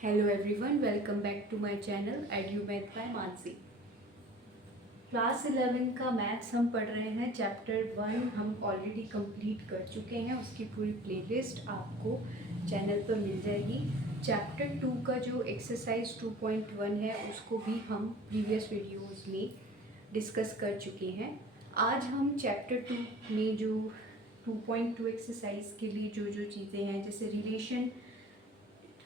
Hello everyone, welcome back to my channel EduMath by Mansi. Class 11 का maths हम पढ़ रहे हैं। चैप्टर 1 हम ऑलरेडी कंप्लीट कर चुके हैं। उसकी पूरी प्लेलिस्ट आपको चैनल पर मिल जाएगी। चैप्टर 2 का जो एक्सरसाइज 2.1 है उसको भी हम प्रीवियस वीडियोस में डिस्कस कर चुके हैं। आज हम चैप्टर 2 में जो 2.2 एक्सरसाइज के लिए जो जो चीज़ें हैं, जैसे रिलेशन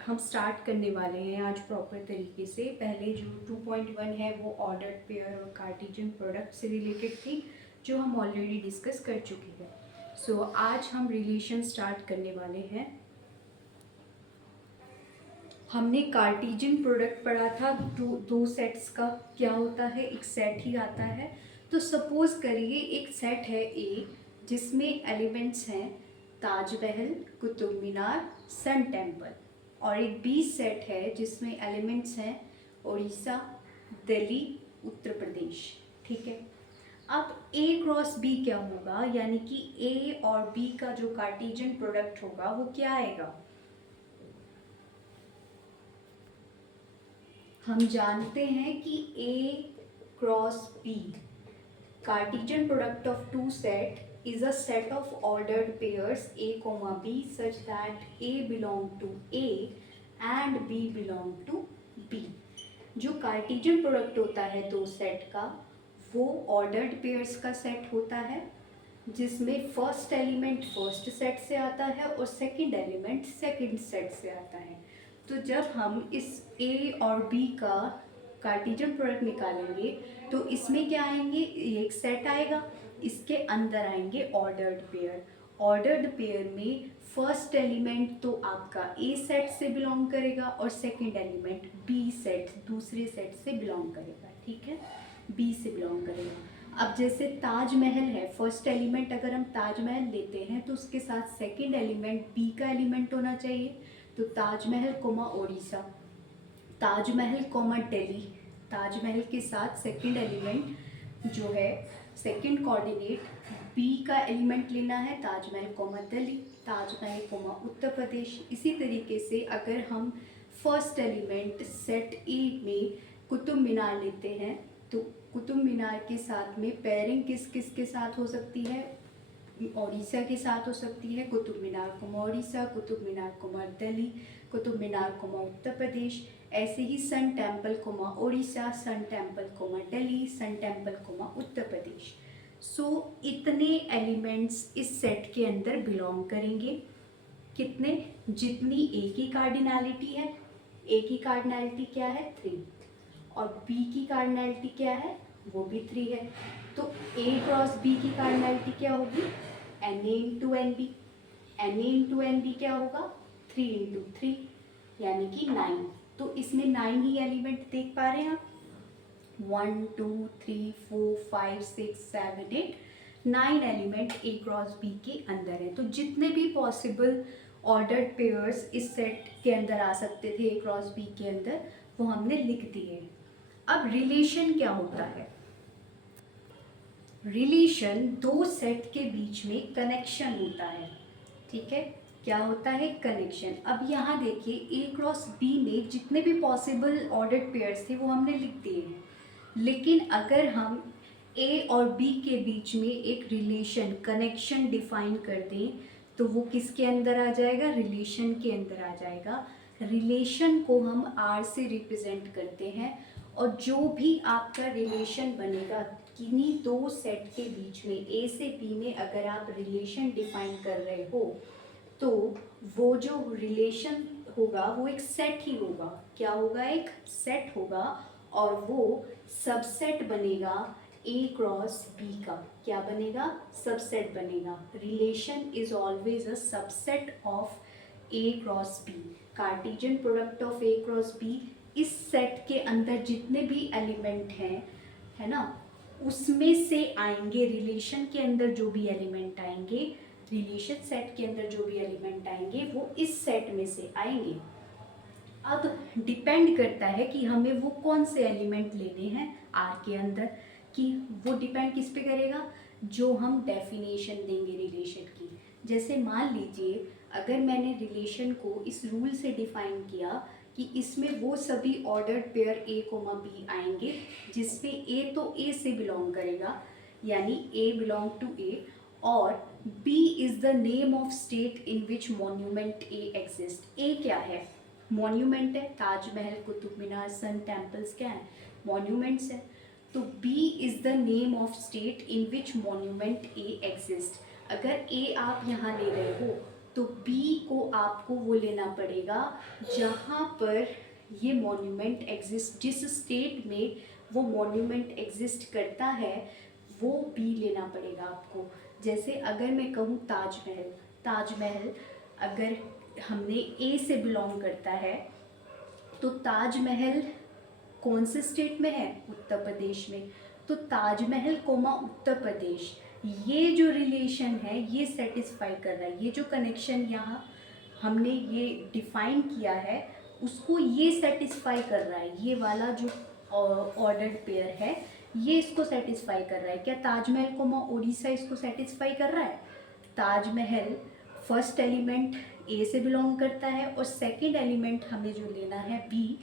हम स्टार्ट करने वाले हैं आज प्रॉपर तरीके से। पहले जो 2.1 है वो ऑर्डर्ड पेयर और कार्टेशियन प्रोडक्ट से रिलेटेड थी, जो हम ऑलरेडी डिस्कस कर चुके हैं। सो आज हम रिलेशन स्टार्ट करने वाले हैं। हमने कार्टेशियन प्रोडक्ट पढ़ा था, दो सेट्स का क्या होता है, एक सेट ही आता है। तो सपोज करिए एक सेट है ए जिसमें एलिमेंट्स हैं ताजमहल, कुतुब मीनार, सन टेम्पल, और एक बी सेट है जिसमें एलिमेंट्स हैं उड़ीसा, दिल्ली, उत्तर प्रदेश। ठीक है। अब ए क्रॉस बी क्या होगा, यानी कि ए और बी का जो कार्टेशियन प्रोडक्ट होगा वो क्या आएगा। हम जानते हैं कि A cross B Cartesian product of two set is a set of ordered pairs a comma b such that a belong to a and b belong to b। जो कार्टेशियन प्रोडक्ट होता है दो सेट का वो ordered pairs का set होता है, जिसमें फर्स्ट एलिमेंट फर्स्ट सेट से आता है और सेकंड एलिमेंट सेकंड सेट से आता है। तो जब हम इस ए और बी का कार्टेशियन प्रोडक्ट निकालेंगे तो इसमें क्या आएंगे, एक सेट आएगा, इसके अंदर आएंगे ऑर्डर्ड पेयर। ऑर्डर्ड पेयर में फर्स्ट एलिमेंट तो आपका ए सेट से बिलोंग करेगा और सेकंड एलिमेंट बी सेट दूसरे सेट से बिलोंग करेगा। ठीक है, बी से बिलोंग करेगा। अब जैसे ताजमहल है, फर्स्ट एलिमेंट अगर हम ताजमहल लेते हैं तो उसके साथ सेकंड एलिमेंट बी का एलिमेंट होना चाहिए। तो ताजमहल कोमा उड़ीसा, ताजमहल कोमा दिल्ली, ताजमहल के साथ सेकंड एलिमेंट जो है सेकंड कोऑर्डिनेट बी का एलिमेंट लेना है, ताजमहल कोमा दिल्ली, ताजमहल कोमा उत्तर प्रदेश। इसी तरीके से अगर हम फर्स्ट एलिमेंट सेट ए में कुतुब मीनार लेते हैं तो कुतुब मीनार के साथ में पेयरिंग किस किस के साथ हो सकती है, उड़ीसा के साथ हो सकती है। Qutub Minar comma Orissa, Qutub Minar comma Delhi, Qutub Minar comma Uttar Pradesh. ऐसे ही sun temple comma Orissa, sun temple comma Delhi, sun temple comma Uttar Pradesh. So इतने एलिमेंट्स इस सेट के अंदर बिलोंग करेंगे। कितने, जितनी ए की कार्डिनैलिटी है, ए की कार्डिनैलिटी क्या है 3, और बी की कार्डिनैलिटी क्या है वो भी 3 है। तो ए क्रॉस बी की कार्डिनैलिटी क्या होगी, N A into N B. N A into N B क्या होगा 3 इंटू 3 यानी कि 9। तो इसमें 9 ही एलिमेंट देख पा रहे हैं आप, 1 2 3 4 5 6 7 8 9 एलिमेंट ए क्रॉस बी के अंदर है। तो जितने भी पॉसिबल ऑर्डर्ड पेयर्स इस सेट के अंदर आ सकते थे ए क्रॉस बी के अंदर, वो हमने लिख दिए। अब रिलेशन क्या होता है, रिलेशन दो सेट के बीच में कनेक्शन होता है। ठीक है, क्या होता है, कनेक्शन। अब यहाँ देखिए ए क्रॉस बी में जितने भी पॉसिबल ऑर्डर्ड पेयर्स थे वो हमने लिख दिए हैं, लेकिन अगर हम ए और बी के बीच में एक रिलेशन कनेक्शन डिफाइन कर दें तो वो किसके अंदर आ जाएगा, रिलेशन के अंदर आ जाएगा। रिलेशन को हम आर से रिप्रेजेंट करते हैं, और जो भी आपका रिलेशन बनेगा किन्हीं दो सेट के बीच में, ए से बी में अगर आप रिलेशन डिफाइन कर रहे हो तो वो जो रिलेशन होगा वो एक सेट ही होगा। क्या होगा, एक सेट होगा, और वो सबसेट बनेगा ए क्रॉस बी का। क्या बनेगा, सबसेट बनेगा। Relation is always a subset of A cross B. Cartesian product of A cross B, इस सेट के अंदर जितने भी एलिमेंट हैं, है ना, उसमें से आएंगे। रिलेशन के अंदर जो भी एलिमेंट आएंगे, रिलेशन सेट के अंदर जो भी एलिमेंट आएंगे वो इस सेट में से आएंगे। अब डिपेंड करता है कि हमें वो कौन से एलिमेंट लेने हैं आर के अंदर, कि वो डिपेंड किस पे करेगा, जो हम डेफिनेशन देंगे रिलेशन की। जैसे मान लीजिए अगर मैंने रिलेशन को इस रूल से डिफाइन किया कि इसमें वो सभी ordered pair A comma B आएंगे जिसमें ए तो ए से बिलोंग करेगा, यानी ए बिलोंग टू ए, और B is the name of state in which monument A exist. A क्या है? मॉन्यूमेंट है, ताजमहल, कुतुब मीनार, सन टेम्पल्स क्या है? मॉन्यूमेंट्स है। तो B is the name of state in which monument A exist. अगर ए आप यहाँ ले रहे हो तो बी को आपको वो लेना पड़ेगा जहाँ पर ये मॉन्यूमेंट एग्जिस्ट, जिस स्टेट में वो मॉन्यूमेंट एग्जिस्ट करता है वो बी लेना पड़ेगा आपको। जैसे अगर मैं कहूँ ताजमहल, ताजमहल अगर हमने ए से बिलोंग करता है तो ताजमहल कौन से स्टेट में है? उत्तर प्रदेश में। तो ताजमहल कोमा उत्तर प्रदेश, ये जो रिलेशन है ये सेटिस्फाई कर रहा है, ये जो कनेक्शन यहाँ हमने ये डिफाइन किया है उसको ये सेटिस्फाई कर रहा है। ये वाला जो ऑर्डर्ड पेयर है ये इसको सेटिस्फाई कर रहा है। क्या ताजमहल कोमा उड़ीसा इसको सेटिस्फाई कर रहा है? ताजमहल फर्स्ट एलिमेंट ए से बिलोंग करता है और सेकंड एलिमेंट हमें जो लेना है बी,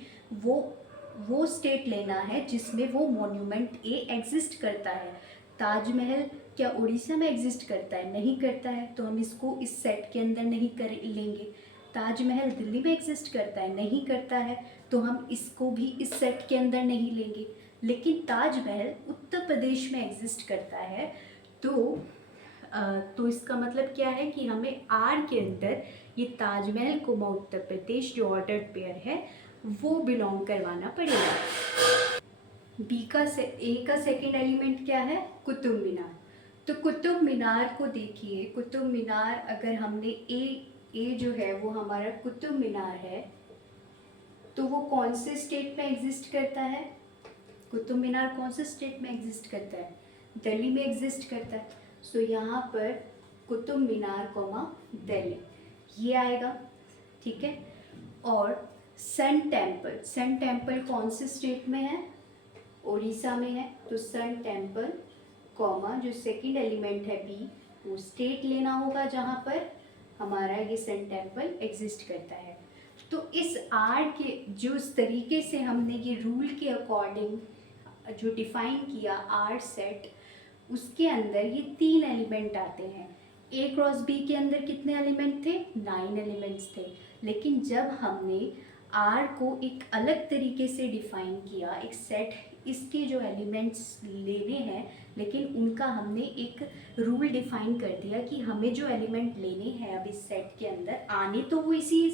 वो स्टेट लेना है जिसमें वो मॉन्यूमेंट ए एग्जिस्ट करता है। ताजमहल क्या उड़ीसा में एग्जिस्ट करता है? नहीं करता है, तो हम इसको इस सेट के अंदर नहीं कर लेंगे। ताजमहल दिल्ली में एग्जिस्ट करता है? नहीं करता है, तो हम इसको भी इस सेट के अंदर नहीं लेंगे। लेकिन ताजमहल उत्तर प्रदेश में एग्जिस्ट करता है, तो इसका मतलब क्या है कि हमें आर के अंदर ये ताजमहल कोमा उत्तर प्रदेश जो ऑर्डर्ड पेयर है वो बिलोंग करवाना पड़ेगा। बी का ए का सेकेंड एलिमेंट क्या है? कुतुब मीनार। तो कुतुब मीनार को देखिए, कुतुब मीनार अगर हमने ए जो है वो हमारा कुतुब मीनार है तो वो कौन से स्टेट में एग्जिस्ट करता है? कुतुब मीनार कौन से स्टेट में एग्जिस्ट करता है? दिल्ली में एग्जिस्ट करता है। सो यहाँ पर कुतुब मीनार कोमा दिल्ली ये आएगा, ठीक है। और सन टेम्पल, सन टेम्पल कौन से स्टेट में है? उड़ीसा में है। तो सन टेम्पल कॉमा जो सेकंड एलिमेंट है बी, वो स्टेट लेना होगा जहाँ पर हमारा ये सन टेम्पल एग्जिस्ट करता है। तो इस आर के जो इस तरीके से हमने ये रूल के अकॉर्डिंग जो डिफाइन किया आर सेट, उसके अंदर ये 3 एलिमेंट आते हैं। ए क्रॉस बी के अंदर कितने एलिमेंट थे? 9 एलिमेंट्स थे। लेकिन जब हमने आर को एक अलग तरीके से डिफाइन किया, एक सेट, इसके जो एलिमेंट्स लेने हैं लेकिन उनका हमने एक रूल डिफाइन कर दिया कि हमें जो एलिमेंट लेने हैं अब इस सेट के अंदर, आने तो वो इसी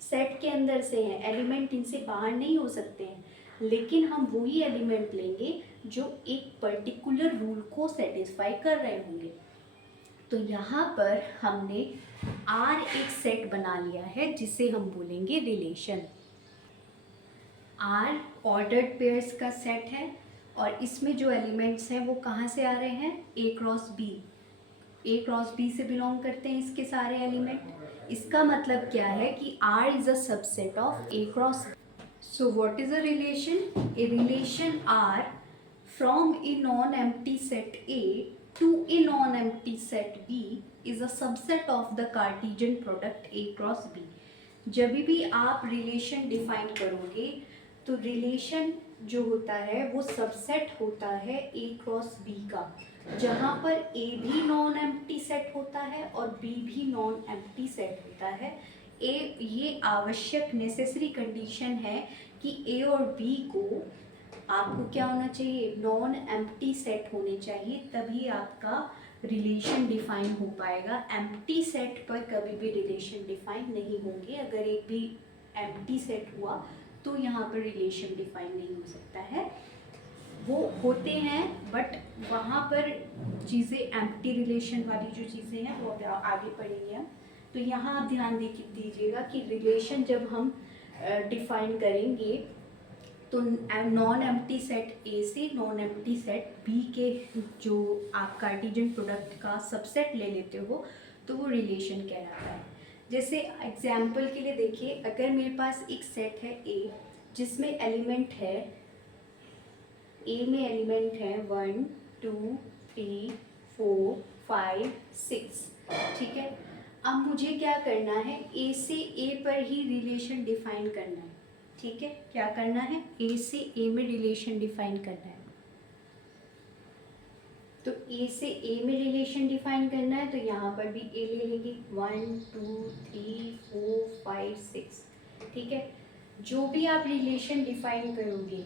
सेट के अंदर से हैं, एलिमेंट इनसे बाहर नहीं हो सकते हैं, लेकिन हम वही एलिमेंट लेंगे जो एक पर्टिकुलर रूल को सेटिस्फाई कर रहे होंगे। तो यहाँ पर हमने आर एक सेट बना लिया है जिसे हम बोलेंगे रिलेशन। आर ऑर्डर्ड पेयर्स का सेट है और इसमें जो एलिमेंट्स हैं वो कहाँ से आ रहे हैं? ए cross B. A cross B से बिलोंग करते हैं इसके सारे एलिमेंट। इसका मतलब क्या है कि R is a subset of A cross. So what is a relation? A relation R from A non empty set A to A non empty set B is a subset of the Cartesian product A cross B. जब भी आप relation define करोगे तो relation जो होता है वो subset होता है ए क्रॉस बी का, जहाँ पर ए भी नॉन एम्प्टी सेट होता है और बी भी नॉन एम्प्टी सेट होता है। ये आवश्यक नेसेसरी कंडीशन है कि ए और बी को आपको क्या होना चाहिए? नॉन एम्प्टी सेट होने चाहिए, तभी आपका रिलेशन डिफाइन हो पाएगा। एम्प्टी सेट पर कभी भी रिलेशन डिफाइन नहीं होंगे। अगर एक भी एम्प्टी सेट हुआ तो यहाँ पर रिलेशन डिफाइन नहीं हो सकता है। वो होते हैं बट वहाँ पर चीज़ें एम्प्टी रिलेशन वाली जो चीज़ें हैं वो आगे पढ़ेंगे हम। तो यहाँ आप ध्यान दीजिएगा कि रिलेशन जब हम डिफाइन करेंगे तो नॉन एम्प्टी सेट ए से नॉन एम्प्टी सेट बी के जो आप कार्टेशियन प्रोडक्ट का सबसेट ले लेते हो तो वो रिलेशन कहलाता है। जैसे एग्जाम्पल के लिए देखिए, अगर मेरे पास एक सेट है ए जिसमें एलिमेंट है, ए में एलिमेंट है 1 2 3 4 5 6, ठीक है। अब मुझे क्या करना है, ए से ए पर ही रिलेशन डिफाइन करना है। ठीक है, क्या करना है, ए से ए में रिलेशन डिफाइन करना है। तो ए से ए में रिलेशन डिफाइन करना है, तो यहाँ पर भी ए ले लेंगे, 1 2 3 4 5 6। ठीक है, जो भी आप रिलेशन डिफाइन करोगे,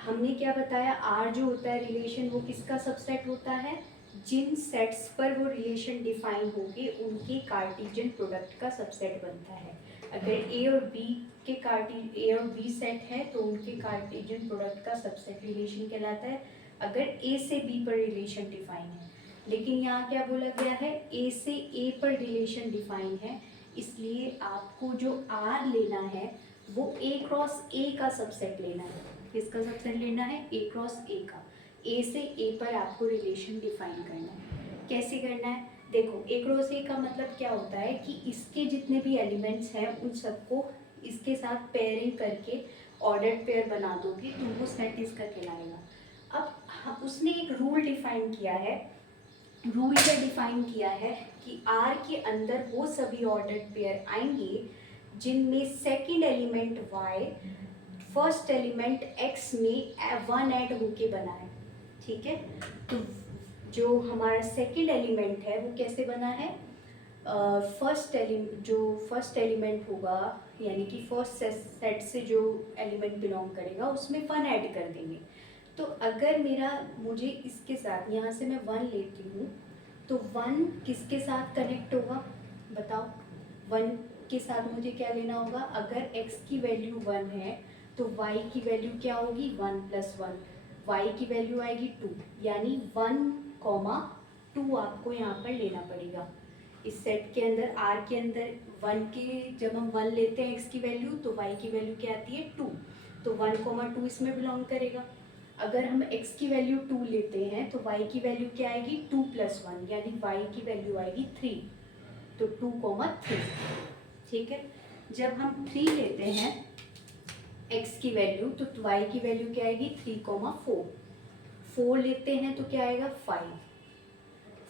हमने क्या बताया, आर जो होता है रिलेशन, वो किसका सबसेट होता है, जिन सेट्स पर वो रिलेशन डिफाइन होंगे उनके कार्टेशियन प्रोडक्ट का सबसेट बनता है। अगर ए और बी के ए और बी सेट है तो उनके कार्टेशियन प्रोडक्ट का सबसेट रिलेशन कहलाता है, अगर ए से बी पर रिलेशन डिफाइन है। लेकिन यहाँ क्या बोला गया है, ए से ए पर रिलेशन डिफाइन है, इसलिए आपको जो आर लेना है वो ए क्रॉस ए का सबसेट लेना है। किसका सबसेट लेना है, ए क्रॉस ए का। ए से ए पर आपको रिलेशन डिफाइन करना है। कैसे करना है, देखो ए क्रॉस ए का मतलब क्या होता है कि इसके जितने भी एलिमेंट्स हैं उन सबको इसके साथ पेयरिंग करके ऑर्डर्ड पेयर बना दोगे तो वो सेट इसका कहलाएगा। अब उसने एक रूल डिफाइन किया है, रूल क्या डिफाइन किया है कि आर के अंदर वो सभी ऑर्डर्ड पेयर आएंगे जिनमें second element Y first element X में वन ऐड होके बना है। ठीक है, तो जो हमारा सेकंड एलिमेंट है वो कैसे बना है, फर्स्ट एलिमेंट होगा, यानी कि फर्स्ट सेट से जो एलिमेंट बिलोंग करेगा उसमें वन ऐड कर देंगे। तो अगर मुझे इसके साथ, यहाँ से मैं वन लेती हूँ, तो वन किसके साथ कनेक्ट होगा बताओ, वन के साथ मुझे क्या लेना होगा, अगर x की वैल्यू 1 है तो y की वैल्यू क्या होगी, 1 + 1, y की वैल्यू आएगी 2, यानी 1, 2 आपको यहाँ पर लेना पड़ेगा। इस सेट के अंदर r के अंदर 1 के, जब हम 1 लेते हैं x की वैल्यू तो y की वैल्यू क्या आती है 2, तो 1, 2 इसमें बिलोंग करेगा। अगर हम x की वैल्यू 2 लेते हैं तो y की वैल्यू क्या आएगी, 2 + 1, यानी y की वैल्यू आएगी 3, तो 2, 3। ठीक है, जब हम 3 लेते हैं x की वैल्यू तो y की वैल्यू क्या आएगी, 3, 4। 4 लेते हैं तो क्या आएगा 5,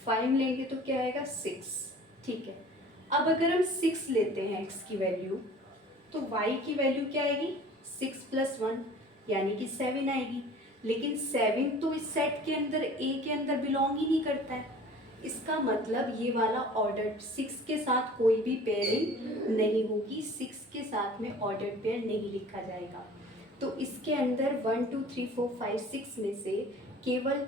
5 लेंगे तो क्या आएगा 6। ठीक है, अब अगर हम 6 लेते हैं x की वैल्यू तो y की वैल्यू क्या आएगी, 6 + 1 यानी कि 7 आएगी। लेकिन 7 तो इस सेट के अंदर a के अंदर बिलोंग ही नहीं करता है, इसका मतलब ये वाला ऑर्डर 6 के साथ कोई भी पेयरिंग नहीं होगी, 6 के साथ में ऑर्डर पेयर नहीं लिखा जाएगा। तो इसके अंदर 1 2 3 4 5 6 में से केवल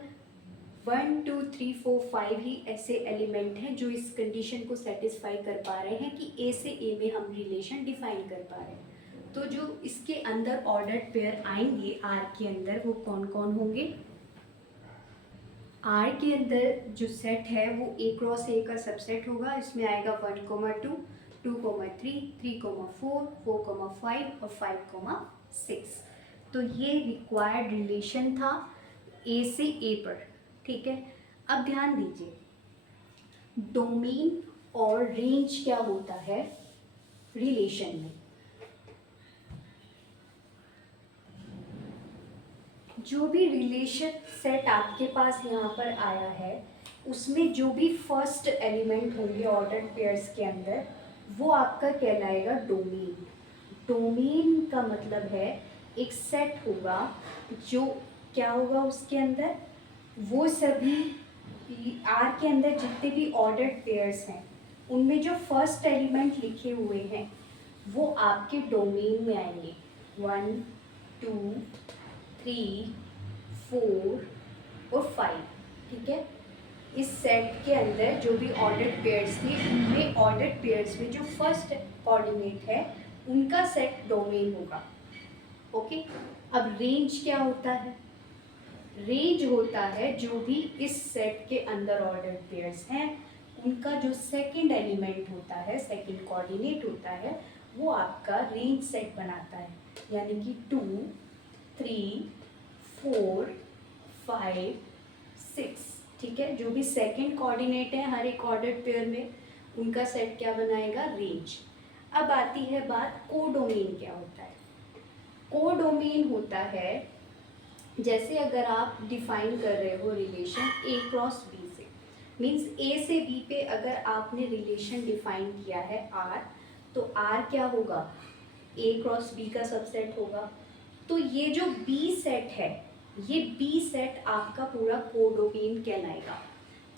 1 2 3 4 5 ही ऐसे एलिमेंट हैं जो इस कंडीशन को सेटिस्फाई कर पा रहे हैं कि ए से ए में हम रिलेशन डिफाइन कर पा रहे हैं। तो जो इसके अंदर ऑर्डर्ड पेयर आएंगे आर के अंदर वो कौन कौन होंगे, आर के अंदर जो सेट है वो ए क्रॉस ए का सबसेट होगा, इसमें आएगा 1, 2, 2, 3, 3, 4, 4, 5 और 5, 6। तो ये रिक्वायर्ड रिलेशन था ए से ए पर। ठीक है, अब ध्यान दीजिए, डोमेन और रेंज क्या होता है रिलेशन में। जो भी रिलेशन सेट आपके पास यहाँ पर आया है उसमें जो भी फर्स्ट एलिमेंट होंगे ऑर्डर्ड पेयर्स के अंदर वो आपका कहलाएगा डोमेन। डोमेन का मतलब है एक सेट होगा, जो क्या होगा उसके अंदर, वो सभी आर के अंदर जितने भी ऑर्डर्ड पेयर्स हैं उनमें जो फर्स्ट एलिमेंट लिखे हुए हैं वो आपके डोमेन में आएंगे, 1 2 3 4 और 5। ठीक है, इस सेट के अंदर जो भी ऑर्डर्ड पेयर्स थे उनमें ऑर्डर्ड पेयर्स में जो फर्स्ट कोऑर्डिनेट है उनका सेट डोमेन होगा। ओके, अब रेंज क्या होता है, रेंज होता है जो भी इस सेट के अंदर ऑर्डर्ड पेयर्स हैं उनका जो सेकंड एलिमेंट होता है, सेकंड कोऑर्डिनेट होता है, वो आपका रेंज सेट बनाता है, यानी कि 2 3 4 5 6। ठीक है, जो भी सेकंड कोऑर्डिनेट है हर एक ऑर्डर्ड पेयर में उनका सेट क्या बनाएगा, रेंज। अब आती है बात कोडोमेन क्या होता है। कोडोमेन होता है जैसे अगर आप डिफाइन कर रहे हो रिलेशन ए क्रॉस बी से, मीन्स ए से बी पे अगर आपने रिलेशन डिफाइन किया है आर, तो आर क्या होगा, ए क्रॉस बी का सबसेट होगा। तो ये जो बी सेट है, ये बी सेट आपका पूरा कोडोमेन कहलाएगा।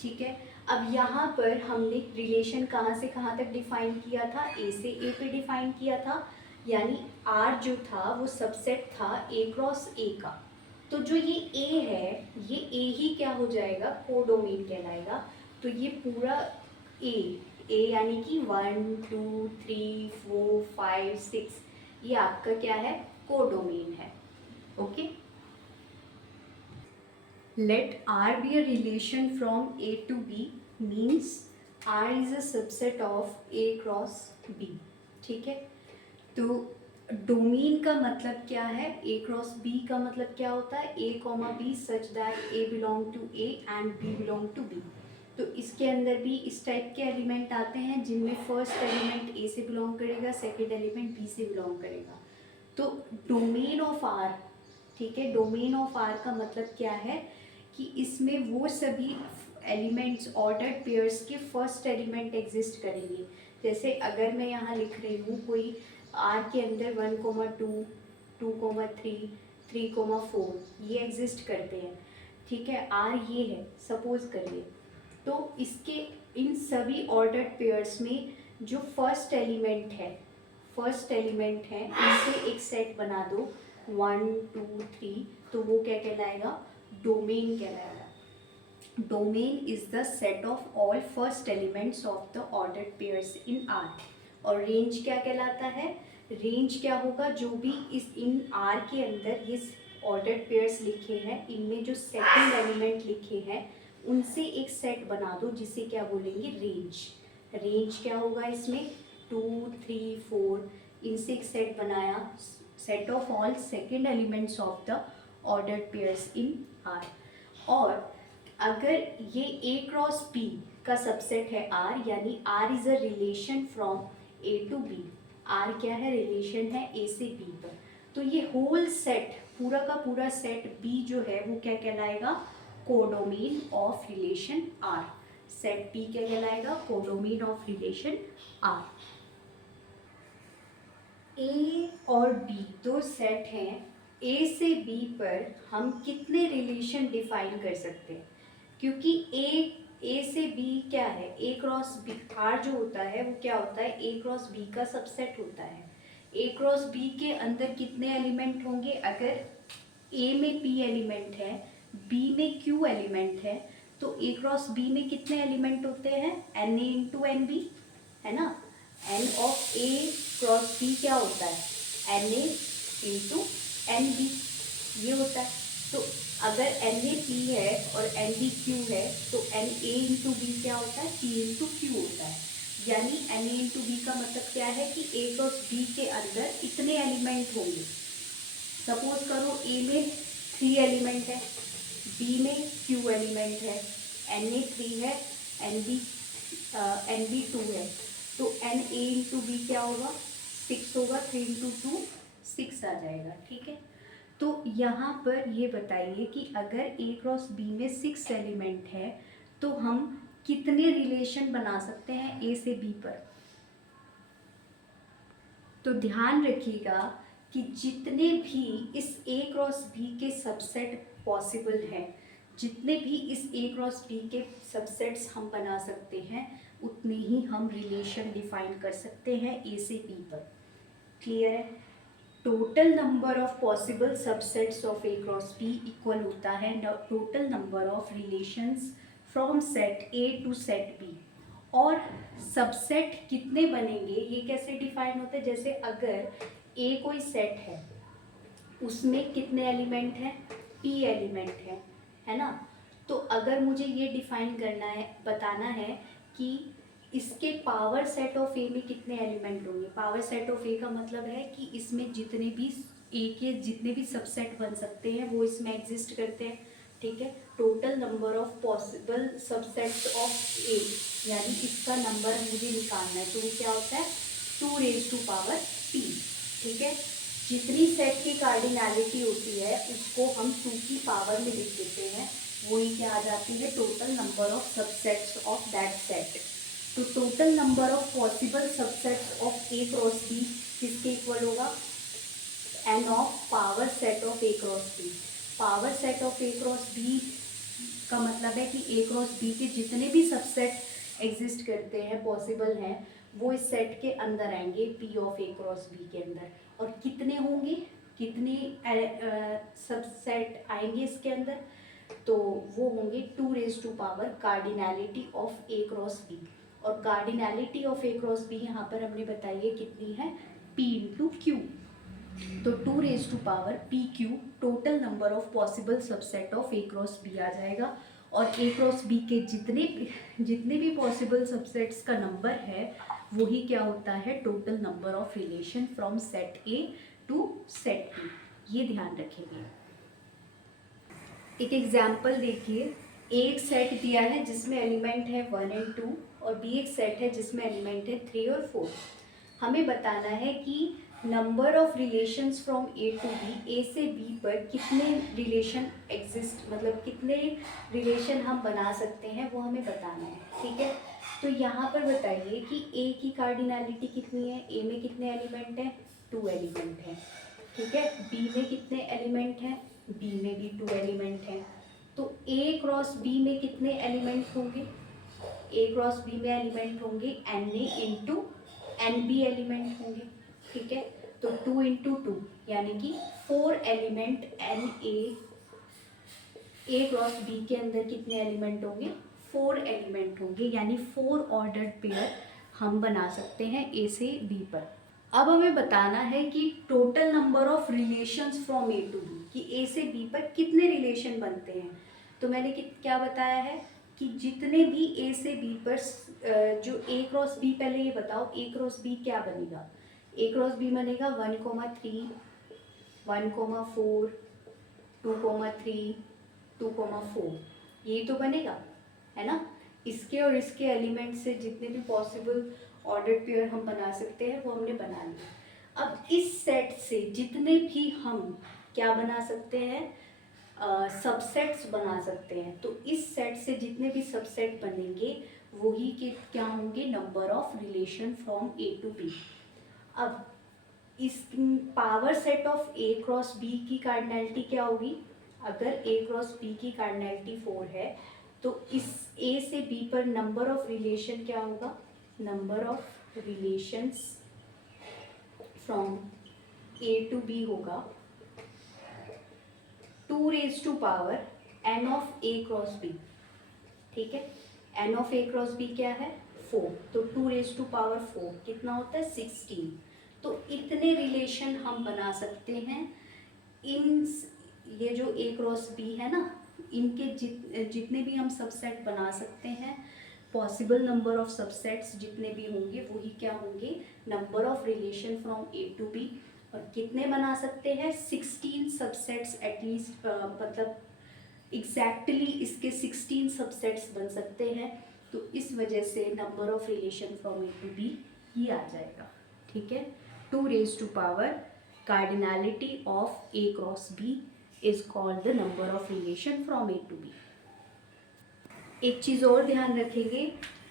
ठीक है, अब यहाँ पर हमने रिलेशन कहाँ से कहाँ तक डिफाइन किया था, ए से ए पे डिफाइन किया था, यानी आर जो था वो सबसेट था ए क्रॉस ए का। तो जो ये ए है, ये ए ही क्या हो जाएगा, कोडोमेन कहलाएगा। तो ये पूरा ए यानी कि 1 2 3 4 5 6, ये आपका क्या है, कोडोमेन है। Okay, let R be a relation from A to B means R is a subset of A cross B। ठीक है, तो डोमेन का मतलब क्या है, A क्रॉस B का मतलब क्या होता है, A comma B such that A belong to A and B belong to B। तो इसके अंदर भी इस टाइप के एलिमेंट आते हैं जिनमें फर्स्ट एलिमेंट A से बिलोंग करेगा, सेकेंड एलिमेंट B से बिलोंग करेगा। तो डोमेन ऑफ R, ठीक है, डोमेन ऑफ आर का मतलब क्या है कि इसमें वो सभी एलिमेंट्स ऑर्डर्ड पेयर्स के फर्स्ट एलिमेंट एग्जिस्ट करेंगे। जैसे अगर मैं यहाँ लिख रही हूँ कोई आर के अंदर 1,2 2,3 3,4 ये एग्जिस्ट करते हैं। ठीक है, आर ये है सपोज करिए, तो इसके इन सभी ऑर्डर्ड पेयर्स में जो फर्स्ट एलिमेंट है, इनसे एक सेट बना दो 1 2 3, तो वो क्या कहलाएगा, डोमेन कहलाएगा। Domain is the set of all first elements of the ordered pairs in R. और रेंज क्या कहलाता है, रेंज क्या होगा, जो भी इस इन आर के अंदर ये ऑर्डर्ड पेयर्स लिखे हैं, इनमें जो सेकंड एलिमेंट लिखे हैं उनसे एक सेट बना दो जिसे क्या बोलेंगे, रेंज। रेंज क्या होगा इसमें, 2 3 4, इनसे एक सेट बनाया, set of all second elements of the ordered pairs in R. और अगर ये ए क्रॉस बी का सबसेट है आर, यानी R is a relation from A to B. R क्या है, रिलेशन है ए से बी पर। तो ये होल सेट, पूरा का पूरा सेट बी जो है वो क्या कहलाएगा, codomain of relation R. Set B क्या कहलाएगा, codomain of relation R. A और बी दो सेट हैं, ए से बी पर हम कितने रिलेशन डिफाइन कर सकते हैं, क्योंकि ए से बी क्या है, ए क्रॉस बी, आर जो होता है वो क्या होता है, ए क्रॉस बी का सबसेट होता है। ए क्रॉस बी के अंदर कितने एलिमेंट होंगे, अगर ए में पी एलिमेंट है, बी में क्यू एलिमेंट है, तो ए क्रॉस बी में कितने एलिमेंट होते हैं, N A into N B, है ना। N of A cross B क्या होता है, N A into N B, ये होता है। तो अगर एन ए पी है और एन बी क्यू है, तो एन ए इंटू बी क्या होता है, पी इंटू क्यू होता है। यानी एन ए इंटू बी का मतलब क्या है कि ए क्रॉस बी के अंदर इतने एलिमेंट होंगे। सपोज करो ए में 3 एलिमेंट है, बी में क्यू एलिमेंट है, एन ए 3 है, एन बी 2 है, तो एन ए इंटू बी क्या होगा, 6 होगा, 3 इंटू 2 6 आ जाएगा। ठीक है, तो यहाँ पर ये बताइए कि अगर ए क्रॉस बी में 6 एलिमेंट है तो हम कितने रिलेशन बना सकते हैं ए से बी पर। तो ध्यान रखिएगा कि जितने भी इस ए क्रॉस बी के सबसेट पॉसिबल हैं, जितने भी इस ए क्रॉस बी के सबसेट्स हम बना सकते हैं, उतने ही हम रिलेशन डिफाइन कर सकते हैं ए से बी पर। क्लियर है, total number of possible subsets of A cross B equal होता है total number of relations from set A to set B. और सबसेट कितने बनेंगे ये कैसे डिफाइन होते हैं, जैसे अगर ए कोई सेट है, उसमें कितने एलिमेंट हैं, पी एलिमेंट है ना। तो अगर मुझे ये डिफाइन करना है, बताना है कि इसके पावर सेट ऑफ ए में कितने एलिमेंट होंगे। पावर सेट ऑफ ए का मतलब है कि इसमें जितने भी ए के जितने भी सबसेट बन सकते हैं वो इसमें एग्जिस्ट करते हैं। ठीक है, total number of possible subsets of A, यानी इसका नंबर मुझे निकालना है, तो वो क्या होता है 2 रेज़ टू पावर p। ठीक है, जितनी सेट की कार्डिनैलिटी होती है उसको हम 2 की पावर में लिख देते हैं, वही क्या आ जाती है, total number of subsets of that set. तो total number of possible subsets of A cross B किसके इक्वल होगा, n of power set of A cross B. Power set of A cross B का मतलब है कि A cross B के जितने भी सबसेट एग्जिस्ट करते हैं, पॉसिबल हैं, वो इस सेट के अंदर आएंगे, P of A cross B के अंदर। और कितने होंगे, कितने सबसेट आएंगे इसके अंदर, तो वो होंगे 2 cardinality of A cross B. और cardinality of A cross B यहाँ पर हमने बताई है कितनी है, P इंटू क्यू। तो 2 p q total number of possible subset of A cross B आ जाएगा। और ए क्रॉस बी के जितने भी पॉसिबल सबसेट्स का नंबर है वही क्या होता है, total number of relation from set A to set B. ये ध्यान रखेंगे। एक एग्जाम्पल देखिए, एक सेट दिया है जिसमें एलिमेंट है 1 एंड 2 और बी एक सेट है जिसमें एलिमेंट है 3 और 4। हमें बताना है कि number of relations from A to B, A से बी पर कितने रिलेशन एग्जिस्ट, मतलब कितने रिलेशन हम बना सकते हैं वो हमें बताना है। ठीक है, तो यहाँ पर बताइए कि ए की कार्डिनैलिटी कितनी है, ए में कितने एलिमेंट हैं, 2 एलिमेंट हैं। ठीक है, बी में कितने एलिमेंट हैं, बी में भी 2 एलिमेंट हैं। तो ए क्रॉस बी में कितने एलिमेंट होंगे, ए क्रॉस बी में एलिमेंट होंगे N A into N B element होंगे। ठीक है, तो 2 इंटू 2 यानी कि 4 element N A cross B के अंदर कितने एलिमेंट होंगे, 4 एलिमेंट होंगे, यानी 4 ऑर्डर्ड पेयर हम बना सकते हैं ए से बी पर। अब हमें बताना है कि total number of relations from A to B, कि ए से बी पर कितने रिलेशन बनते हैं। तो मैंने क्या बताया है कि जितने भी ए से बी पर जो ए क्रॉस बी, पहले ये बताओ ए क्रॉस बी क्या बनेगा, ए क्रॉस बी बनेगा 1,3, 1,4, 2,3, 2,4, यही तो बनेगा, है ना। इसके और इसके एलिमेंट से जितने भी पॉसिबल ऑर्डर्ड पेयर हम बना सकते हैं वो हमने बना लिया। अब इस सेट से जितने भी हम क्या बना सकते हैं, सबसेट्स बना सकते हैं। तो इस सेट से जितने भी सबसेट बनेंगे वही के क्या होंगे, number of relation from A to B. अब इस power set of A cross B की कार्डिनैलिटी क्या होगी, अगर ए क्रॉस बी की कार्डिनैलिटी 4 है तो इस ए से बी पर नंबर ऑफ रिलेशन क्या होगा, number of relations from A to B होगा 2 n of A cross B. ठीक है, n of A cross B क्या है, 4, तो 2 कितना होता है, 16। तो इतने रिलेशन हम बना सकते हैं इन, ये जो ए क्रॉस बी है ना, इनके जितने भी हम सबसेट बना सकते हैं, पॉसिबल नंबर ऑफ सबसेट्स जितने भी होंगे वही क्या होंगे, number of relation from A to B. और कितने बना सकते हैं, 16 सबसेट्स एटलीस्ट, मतलब एग्जैक्टली इसके 16 सबसेट्स बन सकते हैं। तो इस वजह से number of relation from A to B ही आ जाएगा। ठीक है, 2 cardinality of A cross B is called the number of relation from A to B. एक चीज़ और ध्यान रखेंगे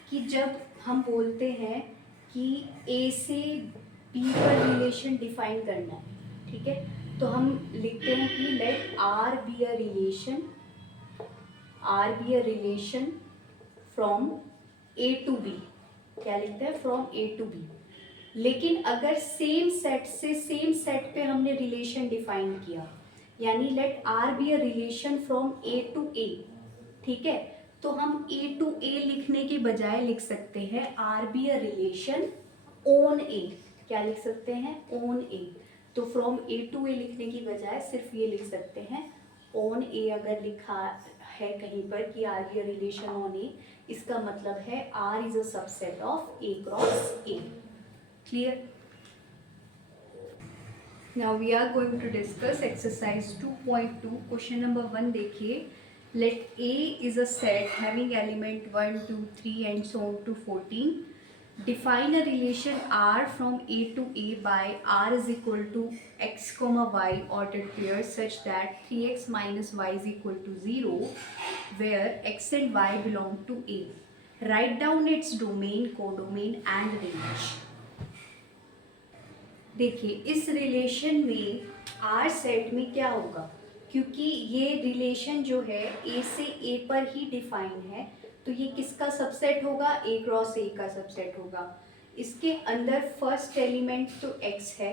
कि जब हम बोलते हैं कि ए से बी पर रिलेशन डिफाइन करना है, ठीक है, तो हम लिखते हैं कि let R be a relation from A to B. क्या लिखते हैं, फ्रॉम ए टू बी। लेकिन अगर सेम सेट से सेम सेट पे हमने रिलेशन डिफाइन किया, यानी let R be a relation from A to A, ठीक है, तो हम ए टू ए लिखने के बजाय लिख सकते हैं R be a relation on A. क्या लिख सकते हैं, ऑन ए। तो फ्रॉम ए टू ए लिखने की बजाय सिर्फ ये लिख सकते हैं ऑन ए। अगर लिखा है कहीं पर कि R be a relation on A, इसका मतलब है R is a subset of A cross A. Clear? Now we are going to discuss exercise 2.2. Question number 1 देखिए, let A is a set having element 1, 2, 3 and so on to 14. Define a relation R from A to A by R is equal to x comma y ordered pairs such that 3x minus y is equal to 0 where x and y belong to A. Write down its domain, codomain and range. देखिए इस relation में R set में क्या होगा, क्योंकि ये relation जो है A से A पर ही डिफाइन है, तो ये किसका सबसेट होगा, A क्रॉस A का सबसेट होगा. इसके अंदर फर्स्ट एलिमेंट तो x है,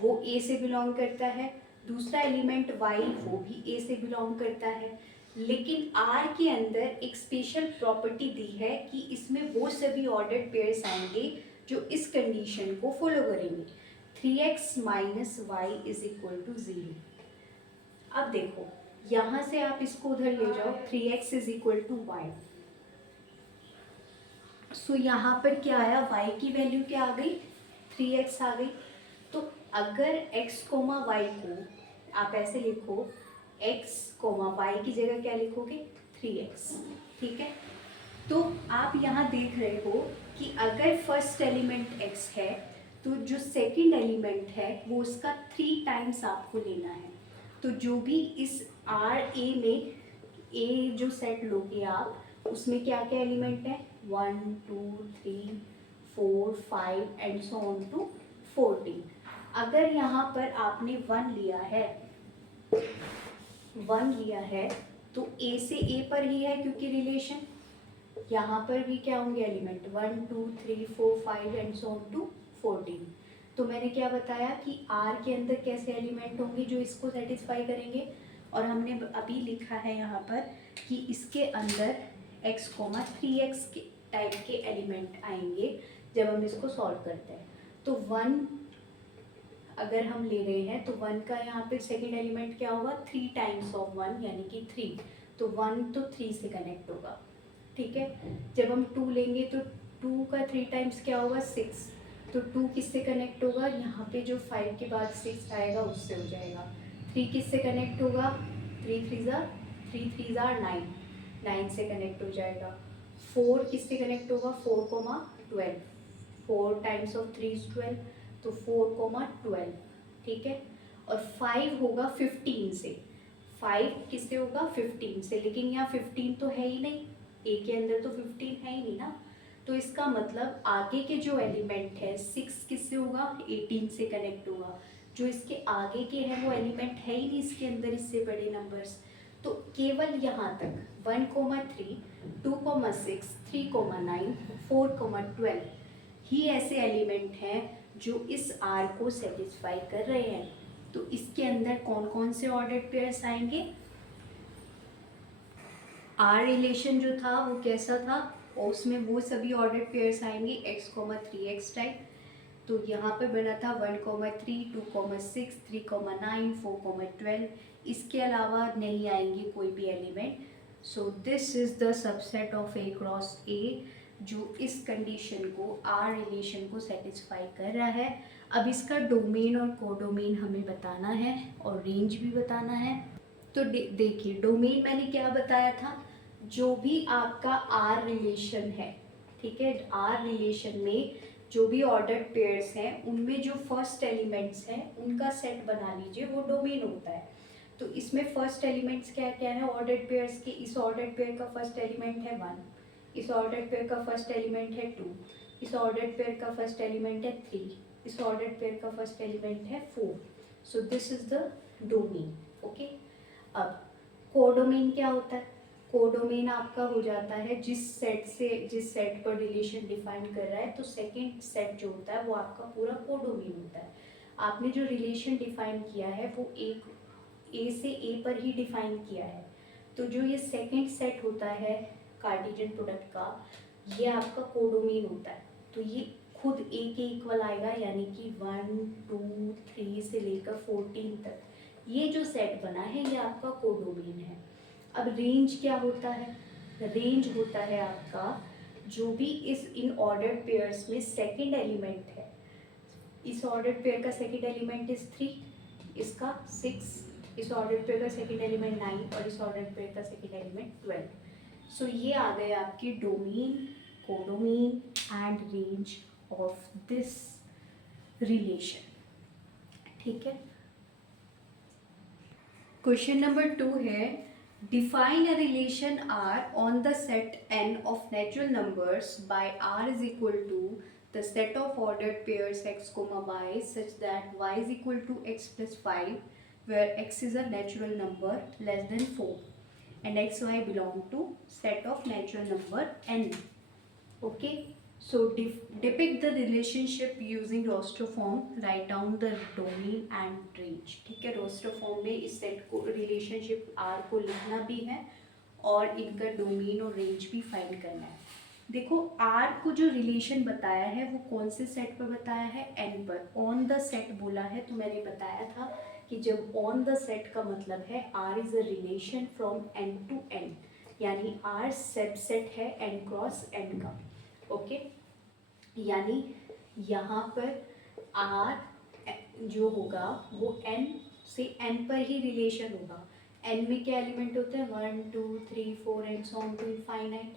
वो A से बिलोंग करता है. दूसरा एलिमेंट y वो भी A से बिलोंग करता है. लेकिन R के अंदर एक स्पेशल प्रॉपर्टी दी है कि इसमें वो सभी ऑर्डर्ड पेयर्स आएंगे जो इस कंडीशन को फॉलो करेंगे. 3x minus y is equal to 0. अब देखो यहाँ से आप इसको उधर ले जाओ, 3x is equal to y. So यहाँ पर क्या आया, y की वैल्यू क्या आ गई, 3x आ गई. तो अगर x कोमा वाई को आप ऐसे लिखो, x कोमा वाई की जगह क्या लिखोगे, 3x. ठीक है, तो आप यहाँ देख रहे हो कि अगर फर्स्ट एलिमेंट x है तो जो सेकंड एलिमेंट है वो उसका 3 टाइम्स आपको लेना है. तो जो भी इस आर ए में ए जो सेट लोगे आप, उसमें क्या क्या एलिमेंट है, 1 2 3 4 5 एंड सो ऑन टू 14. अगर यहाँ पर आपने 1 लिया है तो ए से ए पर ही है क्योंकि रिलेशन. यहाँ पर भी क्या होंगे element, 1 2 3 4 5 and so on to 14. तो मैंने क्या बताया कि R के अंदर कैसे एलिमेंट होंगे जो इसको सेटिस्फाई करेंगे, और हमने अभी लिखा है यहाँ पर कि इसके अंदर x, 3x के टाइप के एलिमेंट आएंगे जब हम इसको सॉल्व करते हैं. तो 1 अगर हम ले रहे हैं तो 1 का यहाँ पे सेकेंड एलिमेंट क्या होगा, 3 टाइम्स ऑफ 1 यानी कि 3. तो 1 तो 3 से कनेक्ट होगा. ठीक है, जब हम 2 लेंगे तो 2 का 3 टाइम्स क्या होगा, 6. तो 2 किससे कनेक्ट होगा, यहाँ पे जो 5 के बाद 6 आएगा उससे हो जाएगा. 3 किससे कनेक्ट होगा, 3 3 जार 9, 9 से कनेक्ट हो जाएगा. 4 किससे कनेक्ट होगा, 4 12, 4 टाइम्स ऑफ 3 इज 12, तो 4 12. ठीक है, और 5 होगा 15 से. 5 किससे होगा, 15 से. लेकिन यहाँ 15 तो है ही नहीं, ए के अंदर तो 15 है ही नहीं ना. तो इसका मतलब आगे के जो एलिमेंट है 6 किससे होगा, 18 से कनेक्ट होगा. जो इसके आगे के हैं वो एलिमेंट है ही नहीं इसके अंदर इससे बड़े नंबर्स. तो केवल यहाँ तक 1 3 2 6 3 9 4 12 ही ऐसे एलिमेंट हैं जो इस R को सेटिस्फाई कर रहे हैं. तो इसके अंदर कौन कौन से ऑर्डर्ड पेयर्स आएंगे, R रिलेशन जो था वो कैसा था, और उसमें वो सभी ऑर्डर्ड पेयर्स आएंगे x, 3x टाइप. तो यहाँ पे बना था 1 3 2 6 3 9 4 12. इसके अलावा नहीं आएंगे कोई भी element. So this is the subset of A cross A जो इस कंडीशन को R रिलेशन को सेटिस्फाई कर रहा है. अब इसका डोमेन और कोडोमेन हमें बताना है और रेंज भी बताना है. तो देखिए डोमेन मैंने क्या बताया था, जो भी आपका R रिलेशन है, ठीक है, R रिलेशन में जो भी ऑर्डर्ड पेयर्स हैं उनमें जो फर्स्ट एलिमेंट्स हैं उनका सेट बना लीजिए, वो डोमेन होता है. तो इसमें फर्स्ट एलिमेंट्स क्या क्या है ऑर्डर्ड पेयर्स के, इस ऑर्डर्ड पेयर का फर्स्ट एलिमेंट है 1, इस ऑर्डर्ड पेयर का फर्स्ट एलिमेंट है 2, इस ऑर्डर्ड पेयर का फर्स्ट एलिमेंट है 3, इस ऑर्डर्ड पेयर का फर्स्ट एलिमेंट है 4. So this is the domain. Okay, अब कोडोमेन क्या होता है, कोडोमेन आपका हो जाता है जिस सेट पर रिलेशन डिफाइन कर रहा है, तो सेकंड सेट जो होता है वो आपका पूरा कोडोमेन होता है. आपने जो रिलेशन डिफाइन किया है वो एक ए से ए पर ही डिफाइन किया है. तो जो ये सेकंड सेट होता है कार्टेशियन प्रोडक्ट का, ये आपका कोडोमेन होता है. तो ये खुद ए के इक्वल आएगा, यानी कि 1 2 3 से लेकर 14 तक ये जो सेट बना है ये आपका कोडोमेन है. अब रेंज क्या होता है, रेंज होता है आपका जो भी इन ऑर्डर्ड पेयर्स में सेकंड एलिमेंट है. इस ऑर्डर्ड पेयर का सेकंड एलिमेंट इज 3, इसका 6, इस ऑर्डर्ड पेयर का सेकंड एलिमेंट 9 और इस ऑर्डर्ड पेयर का सेकंड एलिमेंट 12. सो ये आ गए आपके domain, codomain and range of this relation. ठीक है. क्वेश्चन नंबर 2 है, define a relation R on the set n of natural numbers by R is equal to the set of ordered pairs x comma y such that y is equal to x plus 5 where x is a natural number less than 4 and x y belong to set of natural number n. Okay, so depict the relationship using roster form. Write down the domain and range. ठीक है, roster form में इस set को relationship R को लिखना भी है और इनका डोमेन और रेंज भी फाइंड करना है. देखो R को जो रिलेशन बताया है वो कौन से सेट पर बताया है, N पर. ऑन द सेट बोला है तो मैंने बताया था कि जब ऑन द सेट का मतलब है R is a relation from N to N, यानी R सबसेट है N क्रॉस N का. ओके, यानी यहाँ पर R जो होगा वो N से N पर ही रिलेशन होगा. N में क्या एलिमेंट होते हैं, 1 2 3 4 and so on to infinite.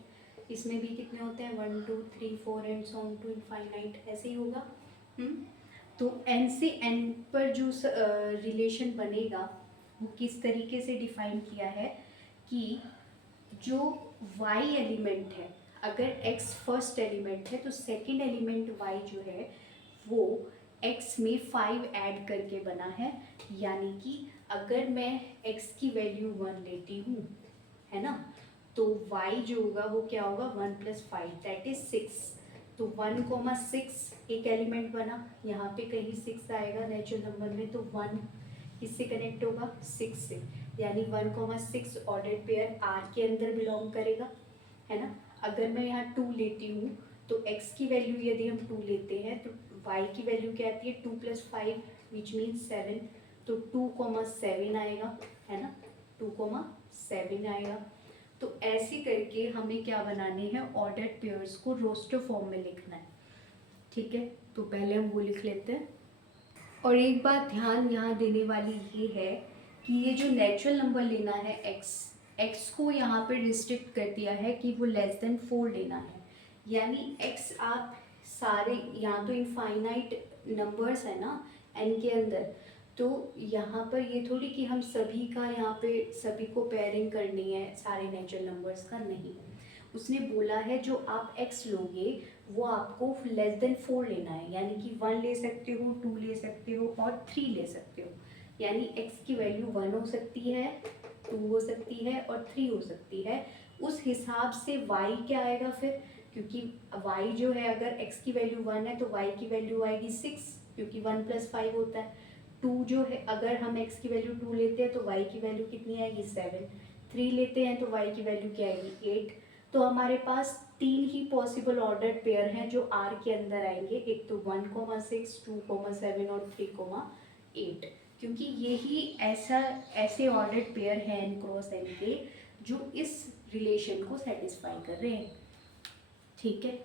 इसमें भी कितने होते हैं, 1 2 3 4 and so on to infinite. ऐसे ही होगा. तो N से N पर जो रिलेशन बनेगा वो किस तरीके से डिफाइन किया है कि जो Y एलिमेंट है, अगर X फर्स्ट एलिमेंट है तो सेकंड एलिमेंट Y जो है वो X में 5 ऐड करके बना है. यानी कि अगर मैं X की वैल्यू 1 लेती हूँ, है ना, तो Y जो होगा वो क्या होगा, 1 + 5 दैट इज 6. तो 1,6 एक एलिमेंट बना, यहाँ पे कहीं 6 आएगा नेचुरल नंबर में, तो 1 किससे कनेक्ट होगा, 6 से. यानी 1,6 ऑर्डर्ड पेयर R के अंदर बिलोंग करेगा, है ना. अगर मैं यहाँ 2 लेती हूँ तो x की वैल्यू यदि हम 2 लेते हैं तो y की वैल्यू क्या आती है, 2 + 5 विच मीन्स 7. तो 2,7 आएगा, है ना, 2,7 आएगा. तो ऐसे करके हमें क्या बनाने हैं, ऑर्डर्ड पेयर्स को रोस्टर फॉर्म में लिखना है. ठीक है, तो पहले हम वो लिख लेते हैं. और एक बात ध्यान यहाँ देने वाली ये है कि ये जो नेचुरल नंबर लेना है x को यहाँ पे रिस्ट्रिक्ट कर दिया है कि वो लेस देन 4 लेना है. यानी x आप सारे, यहाँ तो इनफाइनाइट नंबर्स है ना n के अंदर, तो यहाँ पर ये थोड़ी कि हम सभी का यहाँ पे सभी को पेयरिंग करनी है सारे नेचुरल नंबर्स का, नहीं. उसने बोला है जो आप x लोगे वो आपको लेस देन 4 लेना है. यानी कि 1 ले सकते हो, 2 ले सकते हो और 3 ले सकते हो. यानी x की वैल्यू 1 हो सकती है, 2 हो सकती है और 3 हो सकती है. उस हिसाब से y क्या आएगा फिर, क्योंकि y जो है अगर x की वैल्यू 1 है तो y की वैल्यू आएगी 6, क्योंकि 1 + 5 होता है. 2 जो है अगर हम x की वैल्यू 2 लेते हैं तो y की वैल्यू कितनी आएगी, 7. 3 लेते हैं तो y की वैल्यू क्या आएगी, 8. तो हमारे पास 3 ही पॉसिबल ऑर्डर्ड पेयर हैं जो R के अंदर आएंगे. एक तो 1,6, 2,7 और 3,8, क्योंकि यही ऐसे ऑर्डर्ड पेयर हैं n क्रॉस n के जो इस रिलेशन को सेटिस्फाई कर रहे हैं. ठीक है,